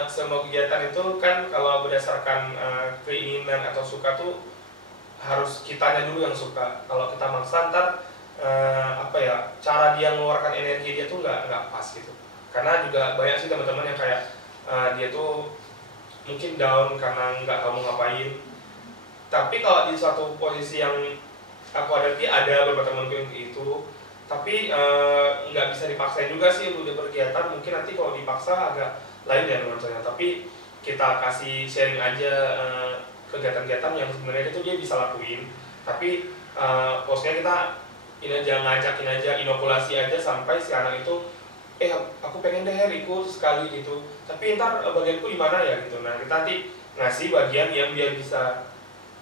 semua kegiatan itu kan kalau berdasarkan keinginan atau suka tuh harus kitanya dulu yang suka. Kalau kita maksa ntar cara dia mengeluarkan energi dia tuh nggak pas gitu. Karena juga banyak sih teman-teman yang kayak dia tuh mungkin down karena nggak tahu mau ngapain. Tapi kalau di suatu posisi yang aku hadapi, ada beberapa temanku yang kayak itu, tapi nggak bisa dipaksain juga sih untuk dia berkegiatan. Mungkin nanti kalau dipaksa agak lain ya nuansanya. Tapi kita kasih sharing aja kegiatan-kegiatan yang sebenarnya itu dia bisa lakuin. Tapi posnya kita ini aja, ngajakin aja, inokulasi aja sampai si anak itu aku pengen deh ikut sekali gitu, tapi ntar bagianku di mana ya gitu. Nah kita nanti ngasih bagian yang dia bisa,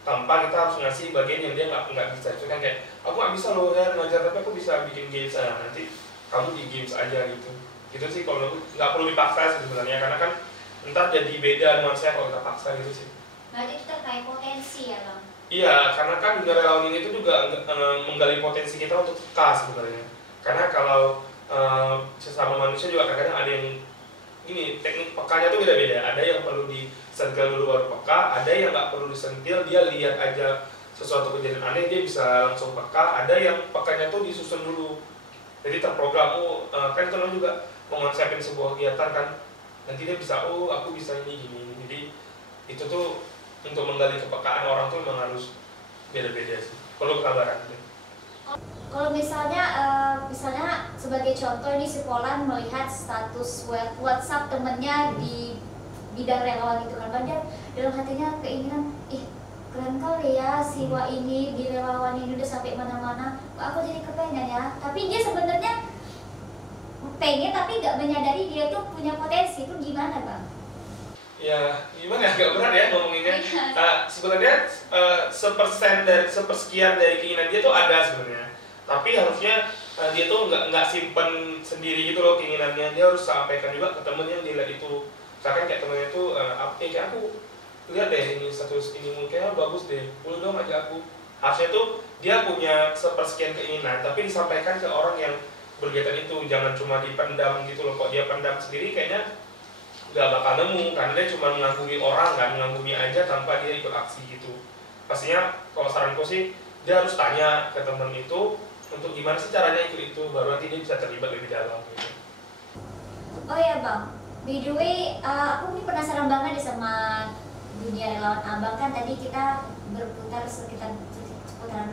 tanpa kita harus ngasih bagian yang dia nggak bisa. Itu kan kayak aku nggak bisa loh ya ngajar, tapi aku bisa bikin games. Nanti kamu di games aja gitu. Gitu sih kalau nggak perlu dipaksa sebenarnya, karena kan ntar jadi beda nuansanya kalau kita paksa gitu sih. Berarti itu terkait potensi ya bang? Iya, karena kan dunia relawan ini itu juga menggali potensi kita untuk peka sebenarnya. Karena kalau sesama manusia juga kadang-kadang ada yang gini, teknik pekanya tuh beda-beda. Ada yang perlu disentil dulu baru peka, ada yang nggak perlu disentil, dia lihat aja sesuatu kejadian aneh dia bisa langsung peka. Ada yang pekanya tuh disusun dulu, jadi terprogram. Kan teman juga mengonsepin sebuah kegiatan kan, nanti dia bisa aku bisa ini gini. Jadi itu tuh untuk menggali kepekaan orang tuh memang harus beda-beda sih, perlu kesabaran. Kalau misalnya sebagai contoh ini si Polan melihat status WhatsApp temennya di bidang relawan gitu kan, dia dalam hatinya keinginan, keren kali ya si Wa ini di relawan ini udah sampai mana-mana, kok aku jadi kepengen ya. Tapi dia sebenarnya pengen tapi nggak menyadari dia tuh punya potensi. Itu gimana bang? Ya gimana ya, agak berat ya ngomonginnya. Sebenarnya sepersekian dari keinginan dia tuh ada sebenarnya, tapi harusnya dia tuh nggak simpen sendiri gitu loh keinginannya. Dia harus sampaikan juga ke temennya yang dilihat itu. Misalkan kayak temennya tuh kayak aku lihat deh ini status ini mungkin bagus deh, boleh dong aja aku. Harusnya tuh dia punya sepersekian keinginan, tapi disampaikan ke orang yang berkegiatan itu, jangan cuma dipendam gitu loh. Kok dia pendam sendiri kayaknya nggak bakal nemu, karena dia cuma mengagumi orang kan, mengagumi aja tanpa dia ikut aksi gitu. Pastinya kalau saranku sih dia harus tanya ke temen itu untuk gimana sih caranya ikut itu, baru nanti dia bisa terlibat lebih dalam gitu. Oh ya bang, by the way, aku nih penasaran banget deh sama dunia relawan abang. Kan tadi kita berputar seputaran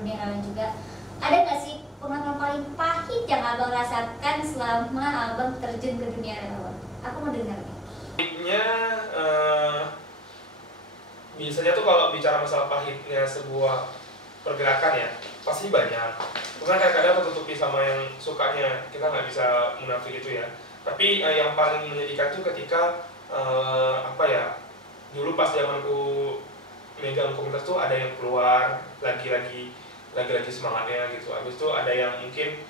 dunia relawan juga. Ada nggak sih pengalaman paling pahit yang abang rasakan selama abang terjun ke dunia relawan? Aku mau dengar nih. Pahitnya, biasanya tuh kalau bicara masalah pahitnya sebuah pergerakan ya, pasti banyak. Cuma kadang-kadang tertutupi sama yang sukanya, kita nggak bisa munafik itu ya. Tapi yang paling menyedihkan tuh ketika dulu pas zamanku megang komunitas tuh ada yang keluar lagi-lagi semangatnya gitu. Habis itu ada yang mungkin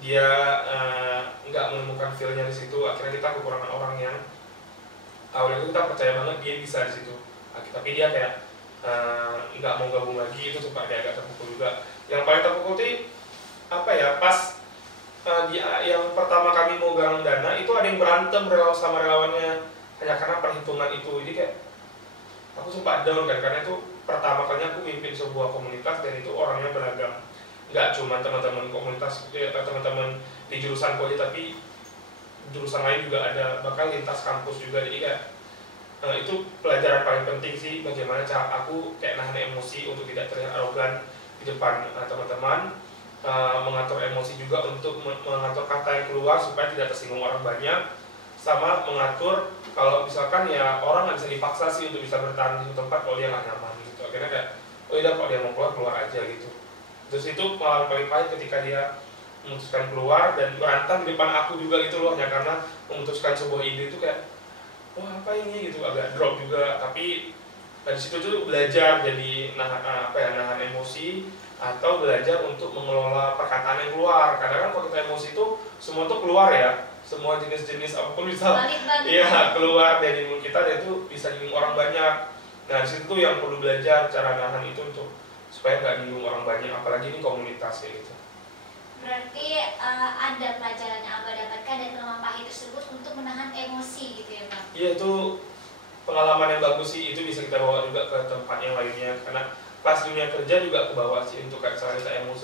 dia nggak menemukan feel-nya di situ. Akhirnya kita kekurangan orang yang awalnya itu kita percaya banget dia bisa di situ. Tapi dia kayak nggak mau gabung lagi, itu suka dia agak terpukul juga. Yang paling terpukul tuh pas yang pertama kami mau galang dana itu ada yang berantem sama relawannya hanya karena perhitungan itu. Jadi kayak aku sempat down kan, karena itu pertama kalinya aku mimpin sebuah komunitas dan itu orangnya beragam, nggak cuma teman-teman komunitas teman-teman di jurusan aja, tapi jurusan lain juga ada, bahkan lintas kampus juga. Jadi kayak itu pelajaran paling penting sih, bagaimana cara aku kayak nahan emosi untuk tidak terlihat arogan di depan teman-teman. Mengatur emosi juga untuk mengatur kata yang keluar supaya tidak tersinggung orang banyak, sama mengatur kalau misalkan ya orang nggak bisa dipaksa sih untuk bisa bertahan di tempat kalau dia nggak nyaman gitu. Akhirnya kayak oh iya kalau dia mau keluar aja gitu. Terus itu pengalaman paling pahit ketika dia memutuskan keluar dan berantem di depan aku juga gitu loh, hanya karena memutuskan sebuah ide itu kayak wah apa ini gitu, agak drop juga. Tapi dari situ tuh belajar jadi nahan emosi atau belajar untuk mengelola perkataan yang keluar. Karena kan kalau kita emosi itu semua tuh keluar ya, semua jenis-jenis apapun bisa keluar dari mulut kita, dan itu bisa nyinggung orang banyak. Nah disitu tuh yang perlu belajar cara nahan itu untuk supaya nggak nyinggung orang banyak, apalagi ini komunitas kayak gitu. Berarti ada pelajaran yang abang dapatkan dari pengalaman pahit tersebut untuk menahan emosi gitu ya bang? Iya, itu pengalaman yang bagus sih, itu bisa kita bawa juga ke tempat yang lainnya. Karena pas dunia kerja juga ke bawah sih, untuk kayak misalnya kita emosi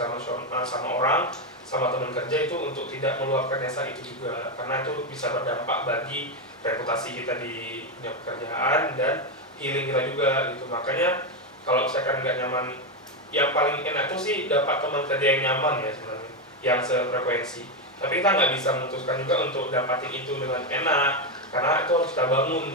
sama orang, sama teman kerja itu untuk tidak meluapkan rasa itu juga, karena itu bisa berdampak bagi reputasi kita di dunia pekerjaan dan healing kita juga gitu. Makanya kalau misalkan nggak nyaman, yang paling enak tuh sih dapat teman kerja yang nyaman ya sebenarnya, yang sefrekuensi. Tapi kita nggak bisa memutuskan juga untuk dapatin itu dengan enak, karena itu harus kita bangun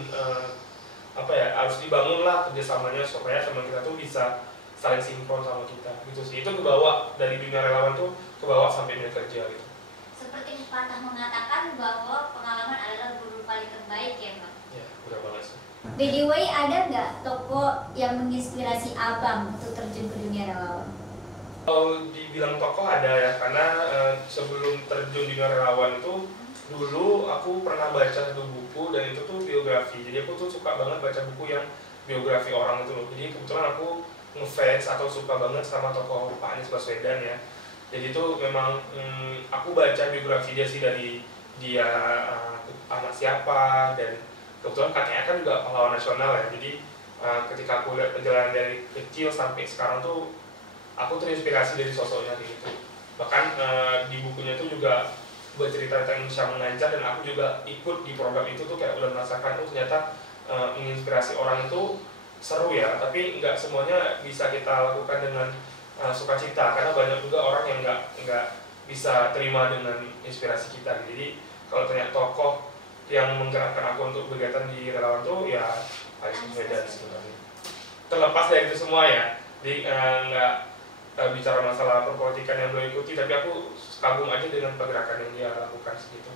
harus dibangun lah kerjasamanya supaya teman kita tuh bisa saling sinkron sama kita gitu sih. Itu kebawa dari dunia relawan tuh kebawa sampai dunia kerja gitu. Seperti pepatah mengatakan bahwa pengalaman adalah guru paling terbaik ya bang? Ya, udah banget sih. By the way, ada nggak tokoh yang menginspirasi abang untuk terjun ke dunia relawan? Kalau dibilang tokoh ada ya, karena sebelum terjun dunia relawan itu dulu aku pernah baca satu buku dan itu tuh biografi. Jadi aku tuh suka banget baca buku yang biografi orang itu loh. Jadi kebetulan aku ngefans atau suka banget sama tokoh Pak Anies Baswedan ya. Jadi itu memang aku baca biografi dia sih, dari dia anak siapa, dan kebetulan kakeknya kan juga pahlawan nasional ya. Jadi ketika aku lihat perjalanan dari kecil sampai sekarang tuh aku terinspirasi dari sosoknya gitu. Bahkan di bukunya tuh juga bercerita tentang Indonesia Mengajar, dan aku juga ikut di program itu tuh kayak udah merasakan ternyata menginspirasi orang itu seru ya, tapi nggak semuanya bisa kita lakukan dengan sukacita, karena banyak juga orang yang nggak bisa terima dengan inspirasi kita. Jadi kalau ternyata tokoh yang menggerakkan aku untuk berkegiatan di relawan tuh ya Anies Baswedan sebenarnya. Terlepas dari itu semua ya, jadi nggak bicara masalah perpolitikan yang beliau ikuti, tapi aku kagum aja dengan pergerakan yang dia lakukan segitu.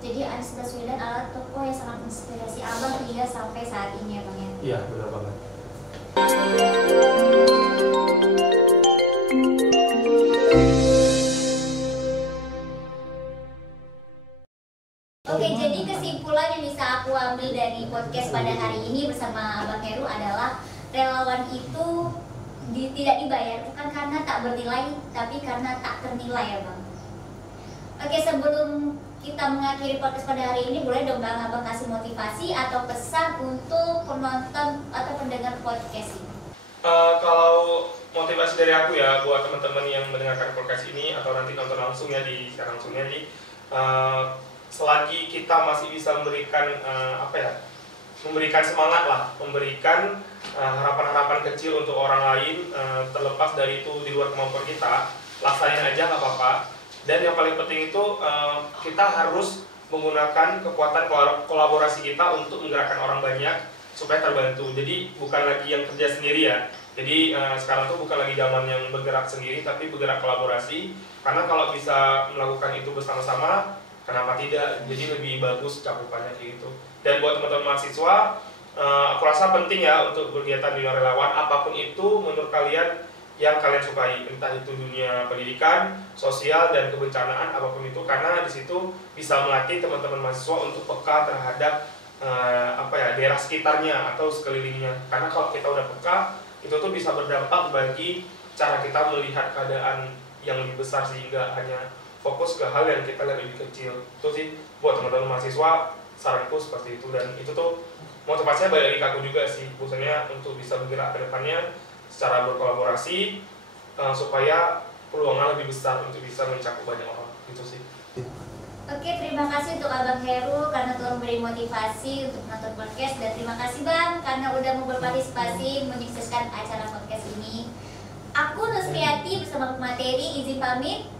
Jadi Anies Baswedan adalah tokoh yang sangat menginspirasi abang hingga sampai saat ini ya bang ya? Iya, benar banget. Oke, jadi kesimpulan yang bisa aku ambil dari podcast pada hari ini bersama Abang Heru adalah relawan itu tidak dibayar bukan karena tak bernilai, tapi karena tak ternilai ya Bang. Oke, sebelum kita mengakhiri podcast pada hari ini, boleh dong Bang Abang kasih motivasi atau pesan untuk penonton atau pendengar podcast ini? Kalau motivasi dari aku ya buat teman-teman yang mendengarkan podcast ini atau nanti nonton langsung ya di siaran langsungnya nih, selagi kita masih bisa memberikan memberikan semangat lah, memberikan harapan-harapan kecil untuk orang lain, terlepas dari itu di luar kemampuan kita, laksanain aja nggak apa-apa. Dan yang paling penting itu kita harus menggunakan kekuatan kolaborasi kita untuk menggerakkan orang banyak supaya terbantu. Jadi bukan lagi yang kerja sendiri ya. Jadi sekarang tuh bukan lagi zaman yang bergerak sendiri, tapi bergerak kolaborasi. Karena kalau bisa melakukan itu bersama-sama, kenapa tidak? Jadi lebih bagus cakupannya kayak gitu. Dan buat teman-teman mahasiswa, aku rasa penting ya untuk berkegiatan di dunia relawan, apapun itu menurut kalian yang kalian sukai, entah itu dunia pendidikan, sosial, dan kebencanaan, apapun itu, karena di situ bisa melatih teman-teman mahasiswa untuk peka terhadap daerah sekitarnya atau sekelilingnya. Karena kalau kita udah peka, itu tuh bisa berdampak bagi cara kita melihat keadaan yang lebih besar, sehingga hanya fokus ke hal yang kita lihat lebih kecil. Itu sih buat teman-teman mahasiswa, saranku seperti itu. Dan itu tuh motivasinya balik lagi ke aku juga sih, khususnya untuk bisa bergerak ke depannya secara berkolaborasi, supaya peluangnya lebih besar untuk bisa mencakup banyak orang, gitu sih. Oke, terima kasih untuk Abang Heru karena telah memberi motivasi untuk menonton podcast, dan terima kasih Bang karena udah mau berpartisipasi menyukseskan acara podcast ini. Aku Nusriati bersama pemateri izin pamit.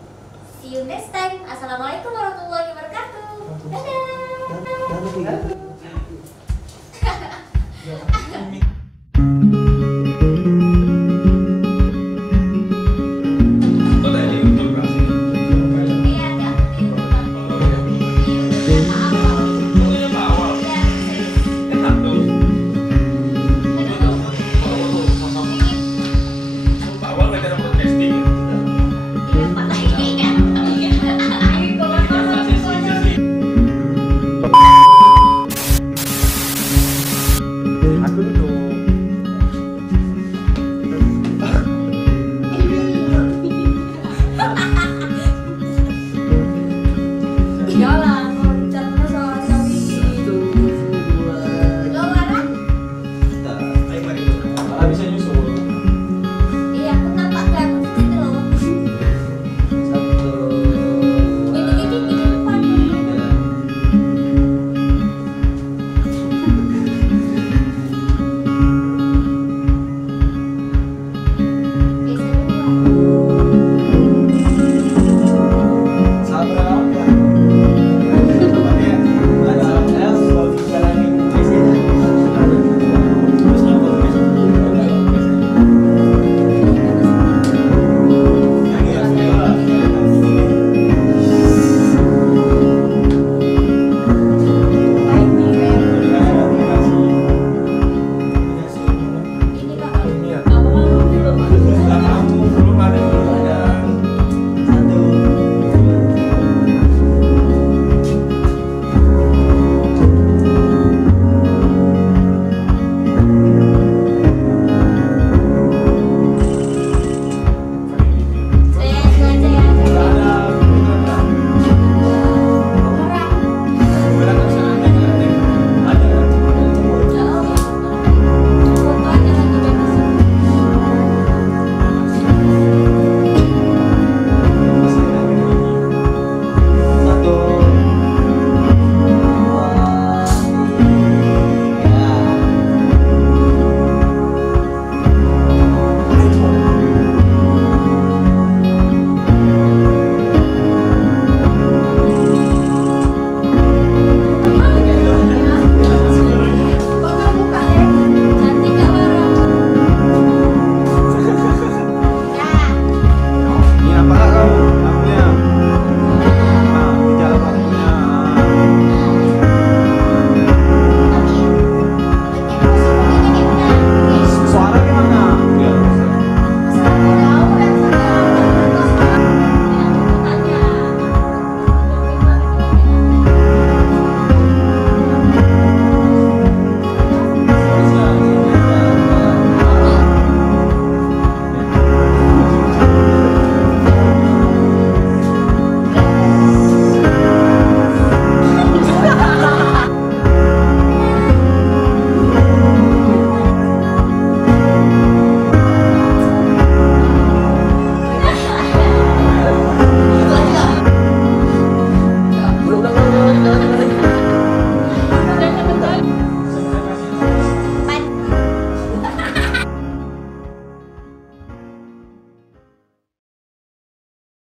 See you next time. Assalamualaikum warahmatullahi wabarakatuh. Dadah.